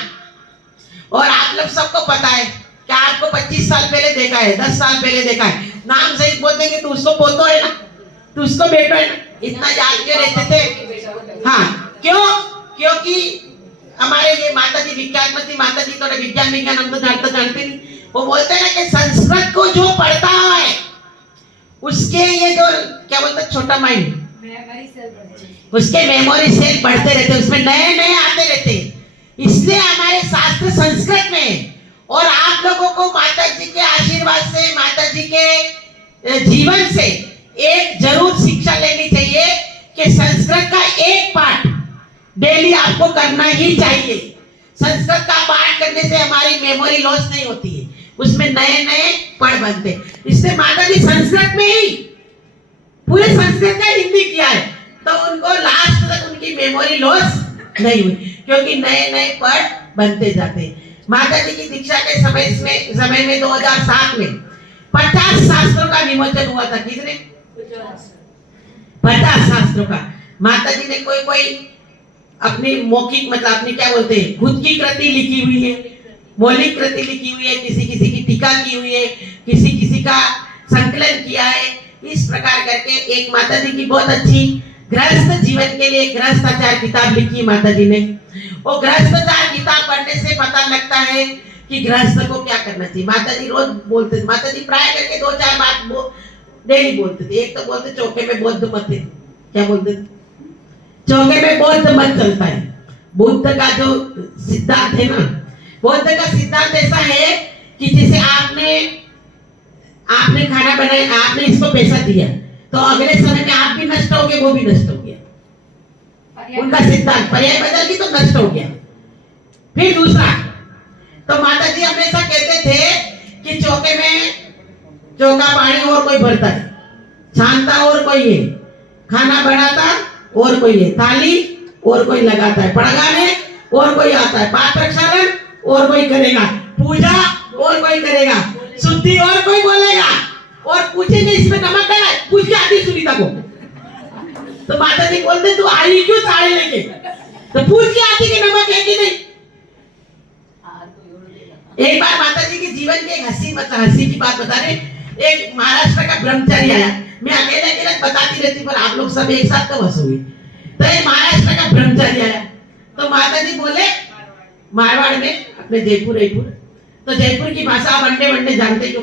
और आप लोग सबको पता है कि आपको 25 साल पहले देखा है, 10 साल पहले देखा है, नाम सहित बोल देंगे तो उसको पोतो है ना, तो उसको बेटो है ना, इतना याद क्यों रहते थे? हाँ, क्यों? क्योंकि हमारे ये माता जी विज्ञानमती माता जी, थोड़े विज्ञान हम तो जानते नहीं, वो बोलते हैं कि संस्कृत को जो पढ़ता है उसके ये जो क्या बोलते हैं छोटा माइंड, उसके मेमोरी सेल बढ़ते रहते, उसमें नए नए आते रहते। इसलिए हमारे शास्त्र संस्कृत में, और आप लोगों को माता जी के आशीर्वाद से, माता जी के जीवन से एक जरूर शिक्षा लेनी चाहिए कि संस्कृत का एक पाठ डेली आपको करना ही चाहिए। संस्कृत का पाठ करने से हमारी मेमोरी लॉस नहीं होती है, उसमें नए नए पढ़ बनते। इसलिए माता जी संस्कृत में ही पूरे संस्कृत का हिंदी किया है, तो उनको लास्ट तक उनकी मेमोरी लॉस नहीं हुई, क्योंकि नए नए पढ़ बनते जाते। माता जी की दीक्षा के समय में 2007 में 50 शास्त्रों का विमोचन हुआ था। कितने? 50 शास्त्रों का। माता जी ने कोई अपनी मौखिक, मतलब अपनी क्या बोलते हैं, खुद की कृति लिखी हुई है, मौलिक कृति लिखी हुई है, किसी किसी की टीका की हुई है, किसी का संकलन किया है। इस प्रकार करके एक माता जी की बहुत अच्छी गृहस्थ जीवन के लिए गृहस्थाचार किताब लिखी माता जी ने। वो गृहस्थाचार किताब पढ़ने से पता लगता है कि गृहस्थ को क्या करना चाहिए। माता जी रोज बोलते थे, माता जी प्राय करके 2-4 बात डेली बोलते थे। एक तो बोलते चौके में बौद्ध मत है, क्या बोलते थे? चौके में बौद्ध मत चलता है। बुद्ध का जो सिद्धांत है ना, बौद्ध का सिद्धांत ऐसा है कि जैसे आपने खाना बनाया, आपने इसको पैसा दिया, तो अगले समय में आप भी नष्ट हो गए, वो भी नष्ट हो गया। उनका सिद्धांत पर्याय बदल गई तो नष्ट हो गया। फिर दूसरा, तो माता जी हमेशा कहते थे कि चौके में चौका पानी और कोई भरता है, छानता और कोई है, खाना बनाता और कोई है, थाली और कोई लगाता है, पड़गाने और कोई आता है, पाठ प्रक्षालन और कोई करेगा, पूजा और कोई करेगा, शुद्धि और कोई बोलेगा, और पूछेंगे इसमें नमक है, पूछ के आती सुनीता को। तो माता जी बोलते तू आई क्यों ताड़े लेके, तो पूछ के आती कि नमक है कि नहीं। एक बार माता जी के जीवन की एक हंसी की बात बता रहे। एक महाराष्ट्र का ब्रह्मचारी आया, मैं अकेले बताती रहती पर आप लोग सब एक साथ कब हंसोगे। तो एक महाराष्ट्र का ब्रह्मचारी आया, तो माता जी बोले मारवाड़ में, अपने जयपुर, तो जयपुर की भाषा आप अंडे जानते हो।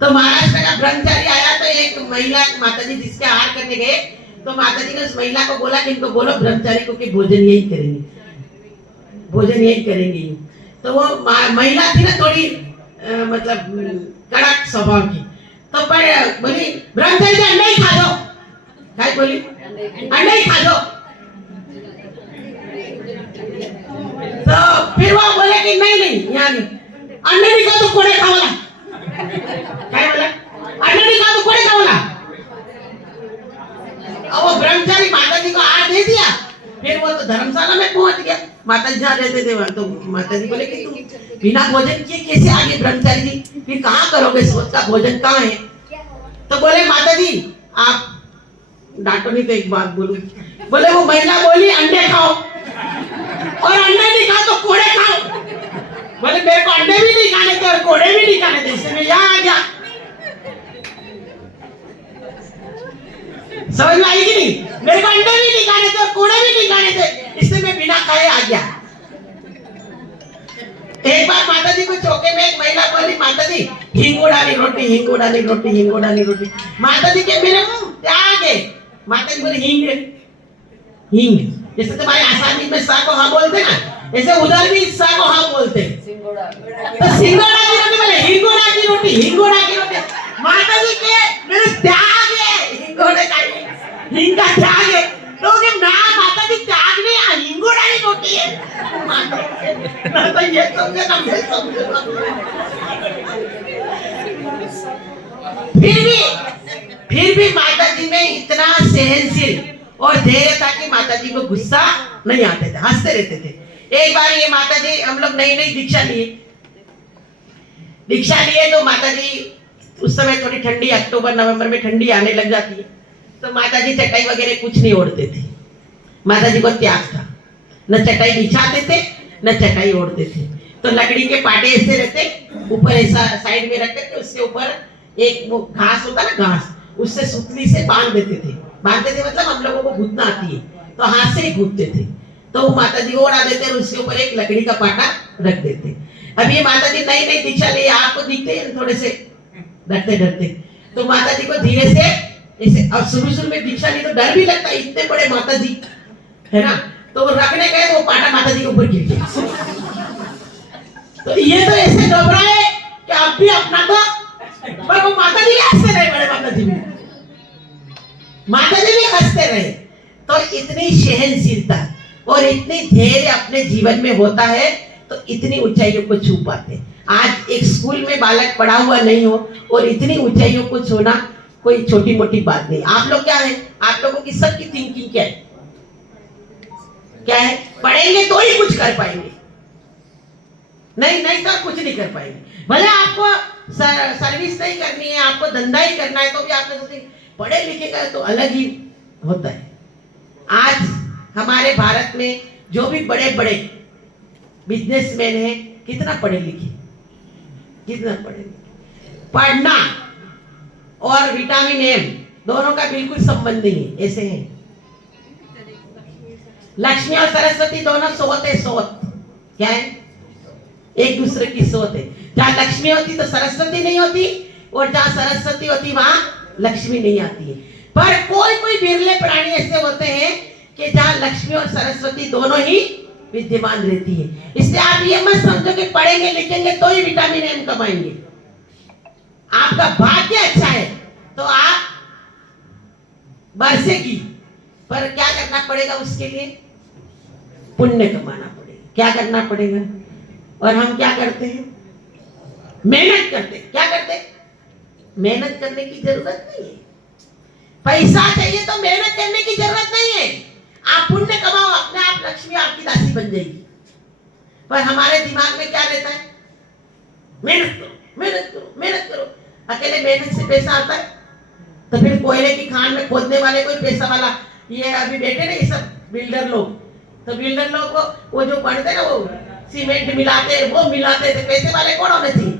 तो महाराष्ट्र का ब्रह्मचारी आया, तो एक महिला माता जी जिसके आहार करने गए, तो माता जी ने उस महिला को बोला कि इनको बोलो ब्रह्मचारी को कि भोजन यही करेंगे। तो वो महिला थी ना थोड़ी मतलब कड़क स्वभाव की, तो पर बोली ब्रह्मचारी जी अंडे ही खा दो, क्या बोली अंडे ही खा दो। तो फिर वो बोले कि नहीं यहाँ नहीं, अंडे नहीं खा तो कोड़े खाओला, क्या बोला अंडे नहीं खा तो कोड़े खाओला। अब वो ब्रह्मचारी माता जी को आहार दे दिया, फिर वो तो धर्मशाला में पहुंच गया। माता जी जहाँ रहते थे वहां, तो माता जी बोले कि तुम बिना भोजन किए कैसे आगे ब्रह्मचारी जी, फिर कहाँ करोगे, सोच का भोजन कहाँ है। तो बोले माता जी आप डांटो नहीं तो एक बात बोलूं। बोले वो महिला बोली अंडे खाओ, और अंडे नहीं खाओ तो कोड़े खाओ। बोले मेरे को अंडे भी नहीं खाने थे और कोड़े भी नहीं खाने थे, इससे मैं यहाँ आ गया। समझ में आई कि नहीं? मेरे को अंडे भी नहीं खाने थे और कोड़े भी नहीं खाने थे, इससे मैं बिना खाए आ गया। एक बार माता जी को चौके में एक महिला बोली माता जी हिंगो डाली रोटी। माता जी के मेरे क्या आ गए, माता जी बोली हिंग, जैसे तुम्हारे आसानी में सा को हाँ बोलते ना, ऐसे उधर भी सा को हाँ बोलते। तो सिंगोड़ा की रोटी बोले हिंगोड़ा की रोटी रोटी हिंगोड़ा की रोटी माता जी के मेरे त्याग है हिंगोड़े का हिंग का त्याग है तो कि ना माता जी त्याग नहीं हिंगोड़ा ही रोटी है ना तो ये समझे ना मैं समझूंगा फिर भी माता जी में इतना सहनशील और धैर्य था कि माता जी को गुस्सा नहीं आते थे, हंसते रहते थे। एक बार ये माता जी हम लोग नई नई दीक्षा लिए तो माता जी उस समय थोड़ी ठंडी अक्टूबर नवंबर में ठंडी आने लग जाती है तो माता जी चटाई वगैरह कुछ नहीं ओढ़ते थे। माता जी को त्याग था, न चटाई बिछाते थे न चटाई ओढ़ते थे। तो लकड़ी के पाटे ऐसे रहते ऊपर ऐसा साइड में रखते थे, उसके ऊपर एक वो घास होता ना घास उससे सुतली से बांध देते थे मतलब हम लोगों को घुटना आती है तो हाथ से ही घुटते थे तो वो माता जी ओढ़ा देते और उसके ऊपर एक लकड़ी का पाटा रख देते। अब ये माता जी नई नई दीक्षा ली, आपको दिखते हैं थोड़े से डरते डरते तो माता जी को धीरे से ऐसे और शुरू में दीक्षा ली तो डर भी लगता है, इतने बड़े माता जी है ना, तो वो रखने गए तो वो पाटा माता जी के ऊपर गिर गया। तो ये तो ऐसे घबराए कि आप भी अपना तो पर वो माता जी हंसते रहे, बड़े माता जी भी हंसते रहे। तो इतनी सहनशीलता और इतनी धैर्य अपने जीवन में होता है तो इतनी ऊंचाइयों को छू पाते। आज एक स्कूल में बालक पढ़ा हुआ नहीं हो और इतनी ऊंचाइयों को छूना कोई छोटी मोटी बात नहीं। आप लोग क्या है, आप लोगों की सबकी थिंकिंग क्या है, क्या है, पढ़ेंगे तो ही कुछ कर पाएंगे, नहीं तो कुछ नहीं कर पाएंगे। भले आपको सर्विस नहीं करनी है, आपको धंधा ही करना है तो भी आप सोचेंगे पढ़े लिखे का तो अलग ही होता है। आज हमारे भारत में जो भी बड़े बड़े बिजनेसमैन हैं कितना पढ़े लिखे, पढ़ना और विटामिन एम दोनों का बिल्कुल संबंध नहीं है, ऐसे हैं। लक्ष्मी और सरस्वती दोनों सोत क्या है, एक दूसरे की सोत है। जहां लक्ष्मी होती तो सरस्वती नहीं होती और जहां सरस्वती होती वहां लक्ष्मी नहीं आती है। पर कोई बिरले प्राणी ऐसे होते हैं कि जहां लक्ष्मी और सरस्वती दोनों ही विद्यमान रहती है। इसलिए आप ये मत समझो कि पढ़ेंगे लिखेंगे तो ही विटामिन एम कमाएंगे। आपका भाग्य अच्छा है तो आप बरसेगी, पर क्या करना पड़ेगा उसके लिए, पुण्य कमाना पड़ेगा। क्या करना पड़ेगा, और हम क्या करते हैं, मेहनत करते। क्या करते, मेहनत करने की जरूरत नहीं है। पैसा चाहिए तो मेहनत करने की जरूरत नहीं है, आप पुण्य कमाओ, अपने आप लक्ष्मी आपकी दासी बन जाएगी। पर हमारे दिमाग में क्या रहता है, मेहनत करो मेहनत करो मेहनत करो। अकेले मेहनत से पैसा आता है तो फिर कोयले की खान में खोदने वाले कोई पैसा वाला, ये अभी बैठे ना ये सब बिल्डर लोग, तो बिल्डर लोग को वो जो बनते ना वो सीमेंट मिलाते वो मिलाते थे, पैसे वाले कौन होने चाहिए,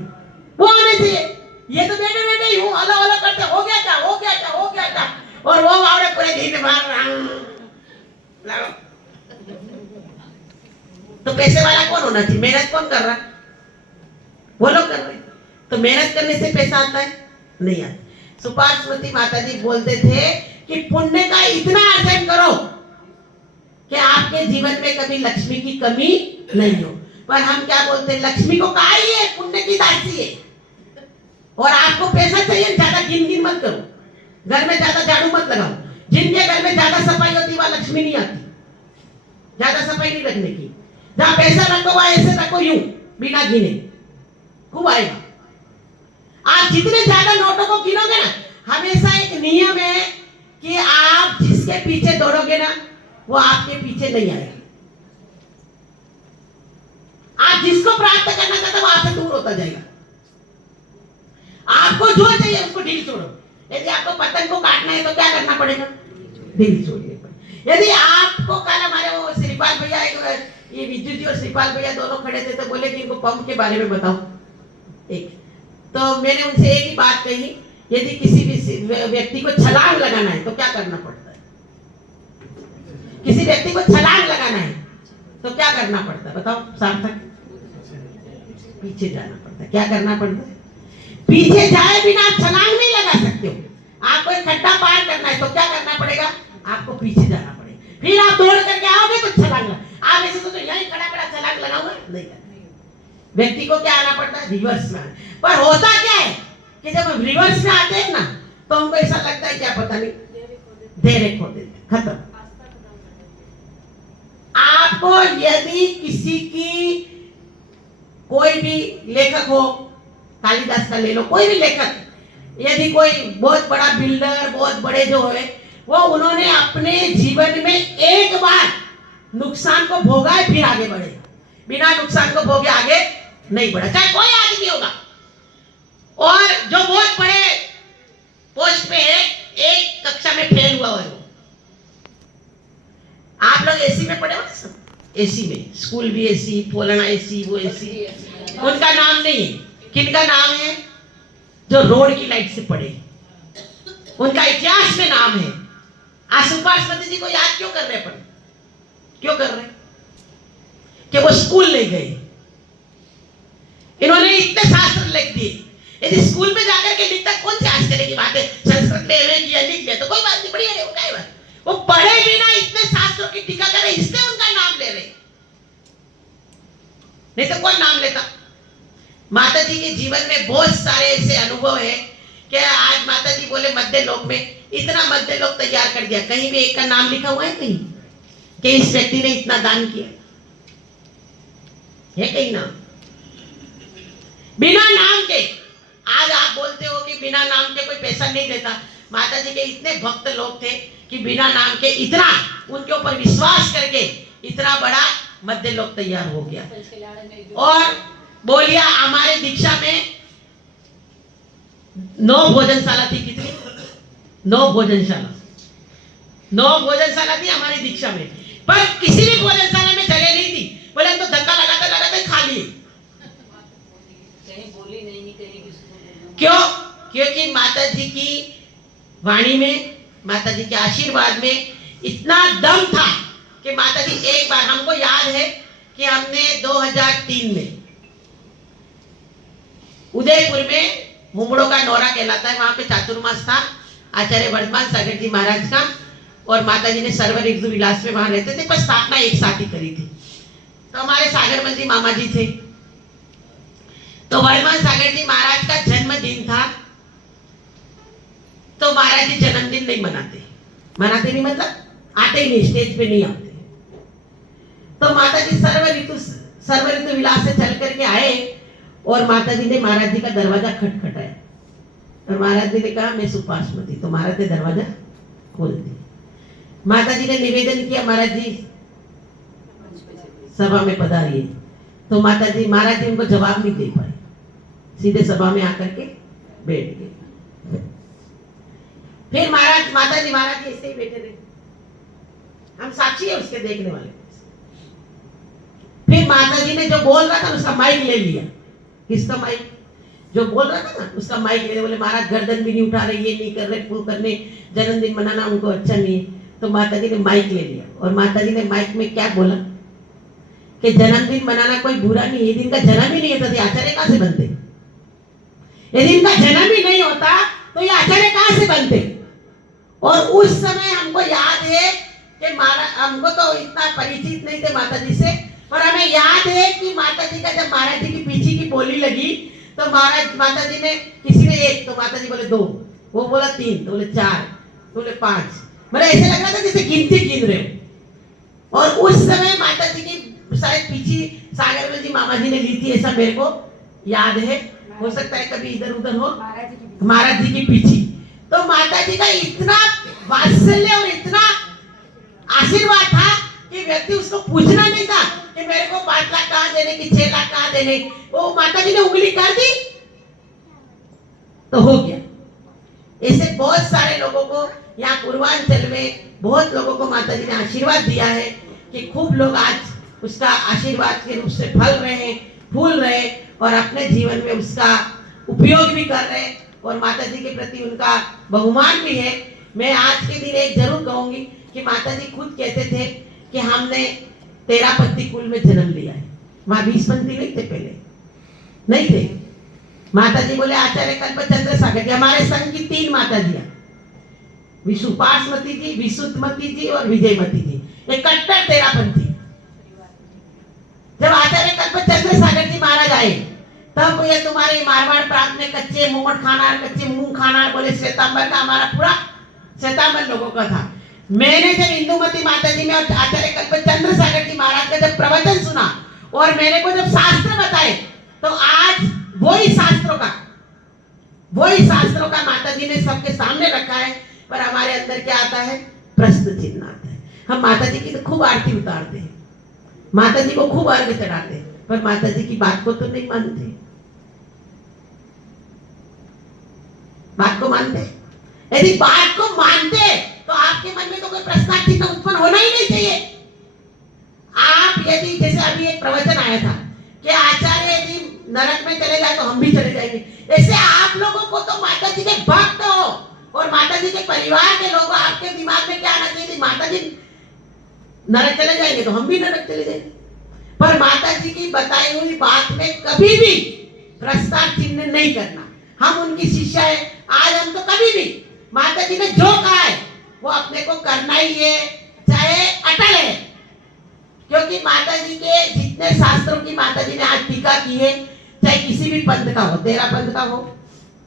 वो होने चाहिए। ये तो बैठे बैठे यूं हलो हलो करते, हो गया क्या हो गया क्या हो गया क्या, और वो वावड़े पूरे दिन भर तो पैसे वाला कौन होना चाहिए, मेहनत कौन कर रहा है, वो लोग कर रहे हैं। तो मेहनत करने से पैसा आता है, नहीं आता। सुपार्श्वती माता जी बोलते थे कि पुण्य का इतना अर्जन करो कि आपके जीवन में कभी लक्ष्मी की कमी नहीं हो। पर हम क्या बोलते हैं, लक्ष्मी को कहा ही है पुण्य की दासी है, और आपको पैसा चाहिए ज्यादा गिन मत करो, घर में ज्यादा झाड़ू मत लगाओ। जिनके घर में ज्यादा सफाई होती है वहां लक्ष्मी नहीं आती, ज्यादा सफाई नहीं रखने की। जहां पैसा रखो वहां ऐसे रखो यूं बिना गिने, खूब आएगा। आप जितने ज्यादा नोटों को गिनोगे ना, हमेशा एक नियम है कि आप जिसके पीछे दौड़ोगे ना वो आपके पीछे नहीं आएगा। आप जिसको प्राप्त करना चाहते हो वो आपसे दूर होता जाएगा। आपको जो चाहिए उसको ढील छोड़ो। यदि आपको पतंग को काटना है तो क्या करना पड़ेगा, ढील छोड़नी पड़ेगी। यदि आपको कल हमारे वो श्रीपाल भैया, ये विद्युत जी और श्रीपाल भैया दोनों खड़े थे तो बोले कि इनको पंप के बारे में बताओ एक, तो मैंने उनसे एक ही बात कही, यदि किसी भी व्यक्ति को छलांग लगाना है तो क्या करना पड़ता है, किसी व्यक्ति को छलांग लगाना है तो क्या करना पड़ता है बताओ सार्थक, पीछे जाना पड़ता है। क्या करना पड़ता है, पीछे जाए बिना आप छलांग नहीं लगा सकते हो। आपको एक खड्डा पार करना है तो क्या करना पड़ेगा, आपको पीछे जाना पड़ेगा, फिर आप दौड़ करके आओगे तो छलांग। आप ऐसे तो यहीं खड़ा खड़ा छलांग लगाओगे नहीं करना। व्यक्ति को क्या आना पड़ता है, रिवर्स में। पर होता क्या है कि जब हम रिवर्स में आते हैं ना तो हमको ऐसा लगता है क्या पता नहीं देरे खो देते, खत्म। आपको यदि किसी की कोई भी लेखक हो, कालिदास का ले लो, कोई भी लेखक, यदि कोई बहुत बड़ा बिल्डर, बहुत बड़े जो है वो उन्होंने अपने जीवन में एक बार नुकसान को भोगा है फिर आगे बढ़े, बिना नुकसान को भोगे आगे नहीं बढ़ा, चाहे कोई आदमी होगा। और जो बहुत बड़े पोस्ट पे है, एक कक्षा में फेल हुआ है वो। आप लोग एसी में पढ़े हो सब, एसी में, स्कूल भी एसी, फलाना एसी, वो एसी, उनका नाम नहीं है। किनका नाम है? जो रोड की लाइट से पढ़े, उनका इतिहास में नाम है। आशुपाशपति जी को याद क्यों कर रहे अपन? क्यों कर रहे? कि वो स्कूल नहीं गए, इन्होंने इतने शास्त्र लिख दिए। यदि स्कूल में जाकर के लिखता, कौन से आश्चर्य की बात है, संस्कृत में एमए किया, लिख लिया तो कोई बात नहीं, बढ़िया है, वो क्या बात। वो पढ़े भी ना, इतने शास्त्रों की टीका करे, इसलिए उनका नाम ले रहे, नहीं तो कौन नाम लेता। माता जी के जीवन में बहुत सारे ऐसे अनुभव है कि आज माता जी बोले मध्य लोक में इतना मध्य लोक तैयार कर दिया, कहीं भी एक का नाम लिखा हुआ है कहीं कि इस व्यक्ति ने इतना दान किया है? कहीं नाम? बिना नाम के आज आप बोलते हो कि बिना नाम के कोई पैसा नहीं देता। माता जी के इतने भक्त लोग थे कि बिना नाम के इतना उनके ऊपर विश्वास करके इतना बड़ा मध्य लोक तैयार हो गया। और बोलिया हमारे दीक्षा में 9 भोजनशाला थी। कितनी? 9 भोजनशाला, 9 भोजनशाला थी हमारी दीक्षा में, पर किसी भी भोजनशाला में जगह नहीं थी। बोले हम तो धक्का लगाते लगाते खा लिए। क्यों? क्योंकि माता जी की वाणी में, माता जी के आशीर्वाद में इतना दम था कि माता जी एक बार, हमको याद है कि हमने 2003 में उदयपुर में मुमड़ो का नौरा कहलाता है, वहां पे चातुर्मास था आचार्य वर्धमान सागर जी महाराज का, और माता जी ने सर्वर इग्जू विलास में वहां रहते थे, पर स्थापना एक साथ ही करी थी। तो हमारे सागरमल जी मामा जी थे, तो वर्धमान सागर जी महाराज का जन्मदिन था, तो महाराज जी जन्मदिन नहीं मनाते, मनाते नहीं मतलब आते ही नहीं, स्टेज पे नहीं आते। तो माता जी सर्व ऋतु विलास से चल करके आए और माता जी ने महाराज जी का दरवाजा खटखटाया, और महाराज जी ने कहा मैं सुपाशमती, तो महाराज ने दरवाजा खोल दिया। माता जी ने निवेदन किया महाराज जी सभा में पधारिए, तो माता जी, महाराज जी उनको जवाब नहीं दे पाए, सीधे सभा में आकर के बैठ गए। फिर महाराज, माता जी महाराज जी ऐसे ही बैठे रहे, हम साक्षी है उसके, देखने वाले। फिर माता जी ने जो बोल रहा था उसका माइक ले लिया। किसका माइक? जो बोल रहा था ना उसका माइक ले लिया। बोले महाराज गर्दन भी नहीं उठा रहे, ये नहीं कर रहे, वो करने, जन्मदिन मनाना उनको अच्छा नहीं। तो माता जी ने माइक ले लिया, और माता जी ने माइक में क्या बोला कि जन्मदिन मनाना कोई बुरा नहीं, ये दिन का जन्म ही नहीं होता तो आचार्य कहां से बनते? ये दिन का जन्म ही नहीं होता तो ये आचार्य कहां से बनते? और उस समय हमको याद है कि हमको तो इतना परिचित नहीं थे माता जी से, पर हमें याद है कि माता जी का जब महाराज जी की पीछे की बोली लगी तो माता जी ने, किसी ने 1 तो माता जी बोले 2, वो बोला 3, तो बोले 4, तो बोले 5, मतलब ऐसे लग रहा था जैसे गिनती गिन रहे हो। और उस समय माता जी की शायद पीछे सागरमल जी मामा जी ने ली थी, ऐसा मेरे को याद है, हो सकता है कभी इधर उधर हो, महाराज जी की पीछे। तो माता जी का इतना वात्सल्य और इतना आशीर्वाद था कि व्यक्ति उसको पूछना नहीं था कि मेरे को 5 लाख कहां देने की, 6 लाख कहां देने, वो माता जी ने उंगली कर दी तो हो गया। ऐसे बहुत सारे लोगों को यहाँ पूर्वांचल में, बहुत लोगों को माता जी ने आशीर्वाद दिया है कि खूब लोग आज उसका आशीर्वाद के रूप से फल रहे हैं, फूल रहे, और अपने जीवन में उसका उपयोग भी कर रहे हैं, और माता जी के प्रति उनका बहुमान भी है। मैं आज के दिन एक जरूर कहूंगी कि माता जी खुद कहते थे कि हमने 13 पंथी कुल में जन्म लिया है। वहां 20 पंथी नहीं थे, पहले नहीं थे। माता जी बोले आचार्य कल्पचंद्र सागर जी, हमारे संघ की 3 माता जी, विशुपाशमती जी, विशुद्धमती जी और विजयमती जी, ये कट्टर 13 पंथी। जब आचार्य कल्पचंद्र सागर जी महाराज आए तब ये तुम्हारे मारवाड़ प्रांत में कच्चे मोमट खाना, कच्चे मूंग खाना बोले श्वेतांबर का हमारा पूरा श्वेतांबर लोगों का था। मैंने जब इंदुमती माता जी में और आचार्य कल्पचंद्र सागर जी महाराज का जब प्रवचन सुना और मेरे को जब शास्त्र बताए, तो आज वही शास्त्रों का माता जी ने सबके सामने रखा है, पर हमारे अंदर क्या आता है? प्रश्न चिन्ह आता है। हम माता जी की तो खूब आरती उतारते हैं, माता जी को खूब अर्घ्य चढ़ाते हैं, पर माता जी की बात को तो नहीं मानते। बात को मानते? यदि बात को मानते तो आपके मन में तो कोई प्रश्न चिन्ह उत्पन्न होना ही नहीं चाहिए। आप यदि जैसे अभी एक प्रवचन आया था कि आचार्य यदि नरक में चले जाए तो हम भी चले जाएंगे, ऐसे आप लोगों को तो माता जी के भक्त हो और माता जी के परिवार के लोग, आपके दिमाग में क्या आना चाहिए? माता जी नरक चले जाएंगे तो हम भी नरक चले जाएंगे। पर माता जी की बताई हुई बात में कभी भी प्रस्ताव चिन्ह नहीं करना। हम उनकी शिष्या है। आज हम तो कभी भी माता जी ने जो कहा है वो अपने को करना ही है, चाहे अटल है। क्योंकि माता जी के जितने शास्त्रों की माता जी ने आज टीका की है, चाहे किसी भी पंथ का हो, 13 पंथ का हो,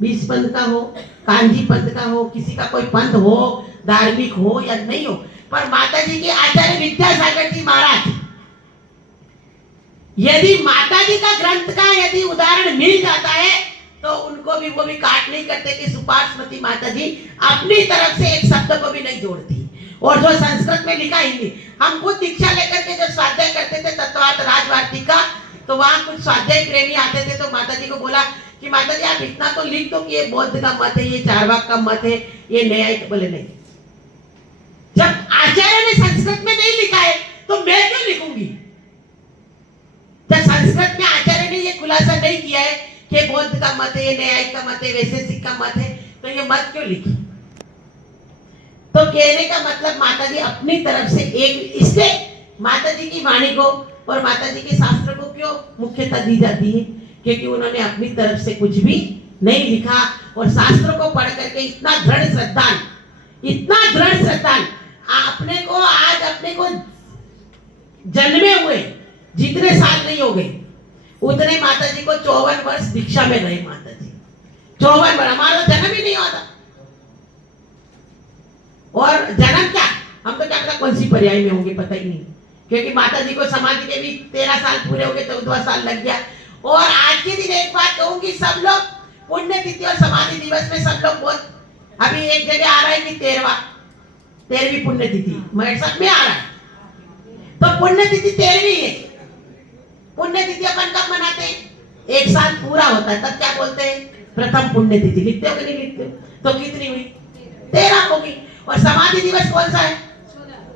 20 पंथ का हो, कांजी पंथ का हो, किसी का कोई पंथ हो, धार्मिक हो या नहीं हो, पर माता जी के आचार्य विद्यासागर जी महाराज, यदि माता जी का ग्रंथ का यदि उदाहरण मिल जाता है तो उनको भी वो भी काट नहीं करते कि सुपार्श्वती माता जी अपनी तरफ से एक शब्द को भी नहीं जोड़ती। और जो संस्कृत में लिखा हिंदी, हम खुद दीक्षा लेकर के जब स्वाध्याय करते थे तत्वार्थ राजवार्तिक का, तो वहां कुछ स्वाध्याय प्रेमी आते थे, तो माता जी को बोला कि माता जी आप इतना तो लिख दो कि ये बौद्ध का मत है, ये चारवाक का मत है, ये न्यायिक। बोले नहीं, जब आचार्य ने संस्कृत में नहीं लिखा है तो मैं क्यों लिखूंगी? जब संस्कृत में आचार्य ने ये खुलासा नहीं किया है कि बौद्ध का मत है, ये न्यायिक का मत है, वैशेषिक का मत है, तो ये मत क्यों लिखी? तो कहने का मतलब माता जी अपनी तरफ से एक, इसलिए माता जी की वाणी को और माता जी के शास्त्र को क्यों मुख्यता दी जाती है? क्योंकि उन्होंने अपनी तरफ से कुछ भी नहीं लिखा और शास्त्रों को पढ़ करके इतना दृढ़ श्रद्धान अपने को जन्मे हुए जितने साल नहीं हो गए उतने माता जी को 54 वर्ष दीक्षा में रहे। माता जी 54 वर्ष, हमारा जन्म ही नहीं हुआ था। और जन्म क्या, हम तो क्या पता कौन सी पर्याय में होंगे, पता ही नहीं, क्योंकि माता जी को समाधि के भी 13 साल पूरे हो गए, 14वां साल लग गया। और आज के दिन एक बात कहूंगी, सब लोग पुण्यतिथि और समाधि दिवस में सब लोग बहुत, अभी एक जगह आ रहा है कि 13वीं पुण्यतिथि मेरे साथ में आ रहा है, तो पुण्यतिथि 13वीं है। पुण्यतिथि अपन कब मनाते हैं? एक साल पूरा होता है, तब क्या बोलते हैं? प्रथम पुण्यतिथि। लिखते हो कि नहीं लिखते हो? तो कितनी हुई? 13 होगी। और समाधि दिवस कौन सा है?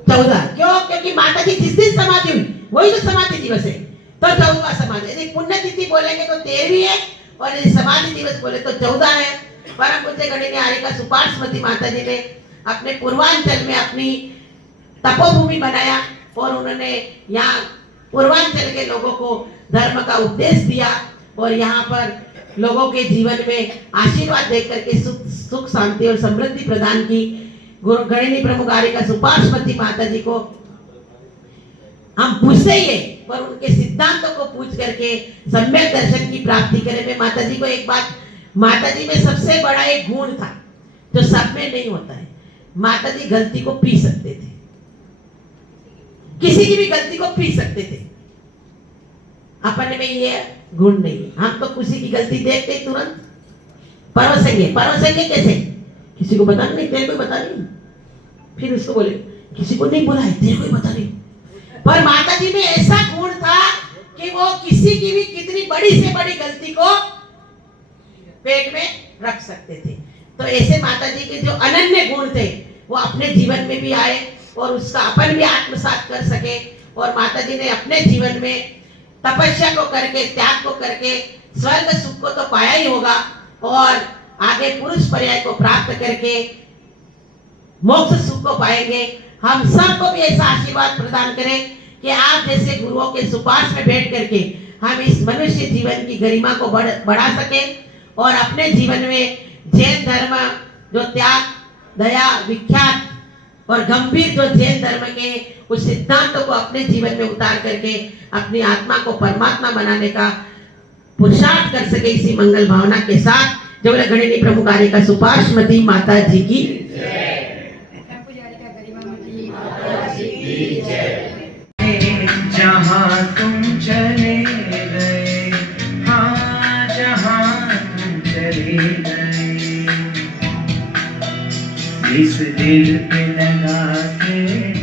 14। क्यों? क्योंकि माता जी जिस दिन समाधि हुई वही तो समाधि दिवस है, तो 14वां समाधि। यदि पुण्यतिथि बोलेंगे तो 13वीं है, और यदि समाधि दिवस बोले तो 14 है। परम पूज्य गणिनी हारिका सुपार्श्वती माता जी ने अपने पूर्वांचल में अपनी तपोभूमि बनाया और उन्होंने यहाँ पूर्वांचल के लोगों को धर्म का उपदेश दिया और यहाँ पर लोगों के जीवन में आशीर्वाद देकर के सुख शांति और समृद्धि प्रदान की। गुरु गणिनी प्रमुख हारिका सुपार्श्वती माता जी को हम पूछते ही है, पर उनके सिद्धांतों को पूछ करके सम्यक दर्शन की प्राप्ति करें। मैं माता जी को एक बात, माता जी में सबसे बड़ा एक गुण था जो सब में नहीं होता है, माता जी गलती को पी सकते थे, किसी की भी गलती को पी सकते थे। अपन में ये गुण नहीं है, हम तो किसी की गलती देखते ही तुरंत परोसेंगे कैसे? किसी को बता नहीं, तेरे को बता नहीं, फिर उसको बोले किसी को नहीं बोला है, तेरे को बता नहीं। पर माता जी में ऐसा गुण था कि वो किसी की भी कितनी बड़ी से बड़ी गलती को पेट में रख सकते थे। तो ऐसे माता जी के जो अनन्य गुण थे वो अपने जीवन में भी आए और उसका अपन भी आत्मसात कर सके। और माता जी ने अपने जीवन में तपस्या को करके, त्याग को करके स्वर्ग सुख को तो पाया ही होगा और आगे पुरुष पर्याय को प्राप्त करके मोक्ष सुख को पाएंगे। हम सबको भी ऐसा आशीर्वाद प्रदान करें कि आप जैसे गुरुओं के सुपार्श में बैठ करके हम इस मनुष्य जीवन की गरिमा को बढ़ा सके और अपने जीवन में जैन धर्म जो त्याग, दया, विख्यात और गंभीर जो जैन धर्म के उस सिद्धांतों को अपने जीवन में उतार करके अपनी आत्मा को परमात्मा बनाने का पुरुषार्थ कर सके इसी मंगल भावना के साथ जब बोले गणिनी प्रमुख आर्यिका सुपार्श्वती माता जी की जहाँ तुम चले गए, हाँ जहाँ तुम चले गए, इस दिल पे लगा के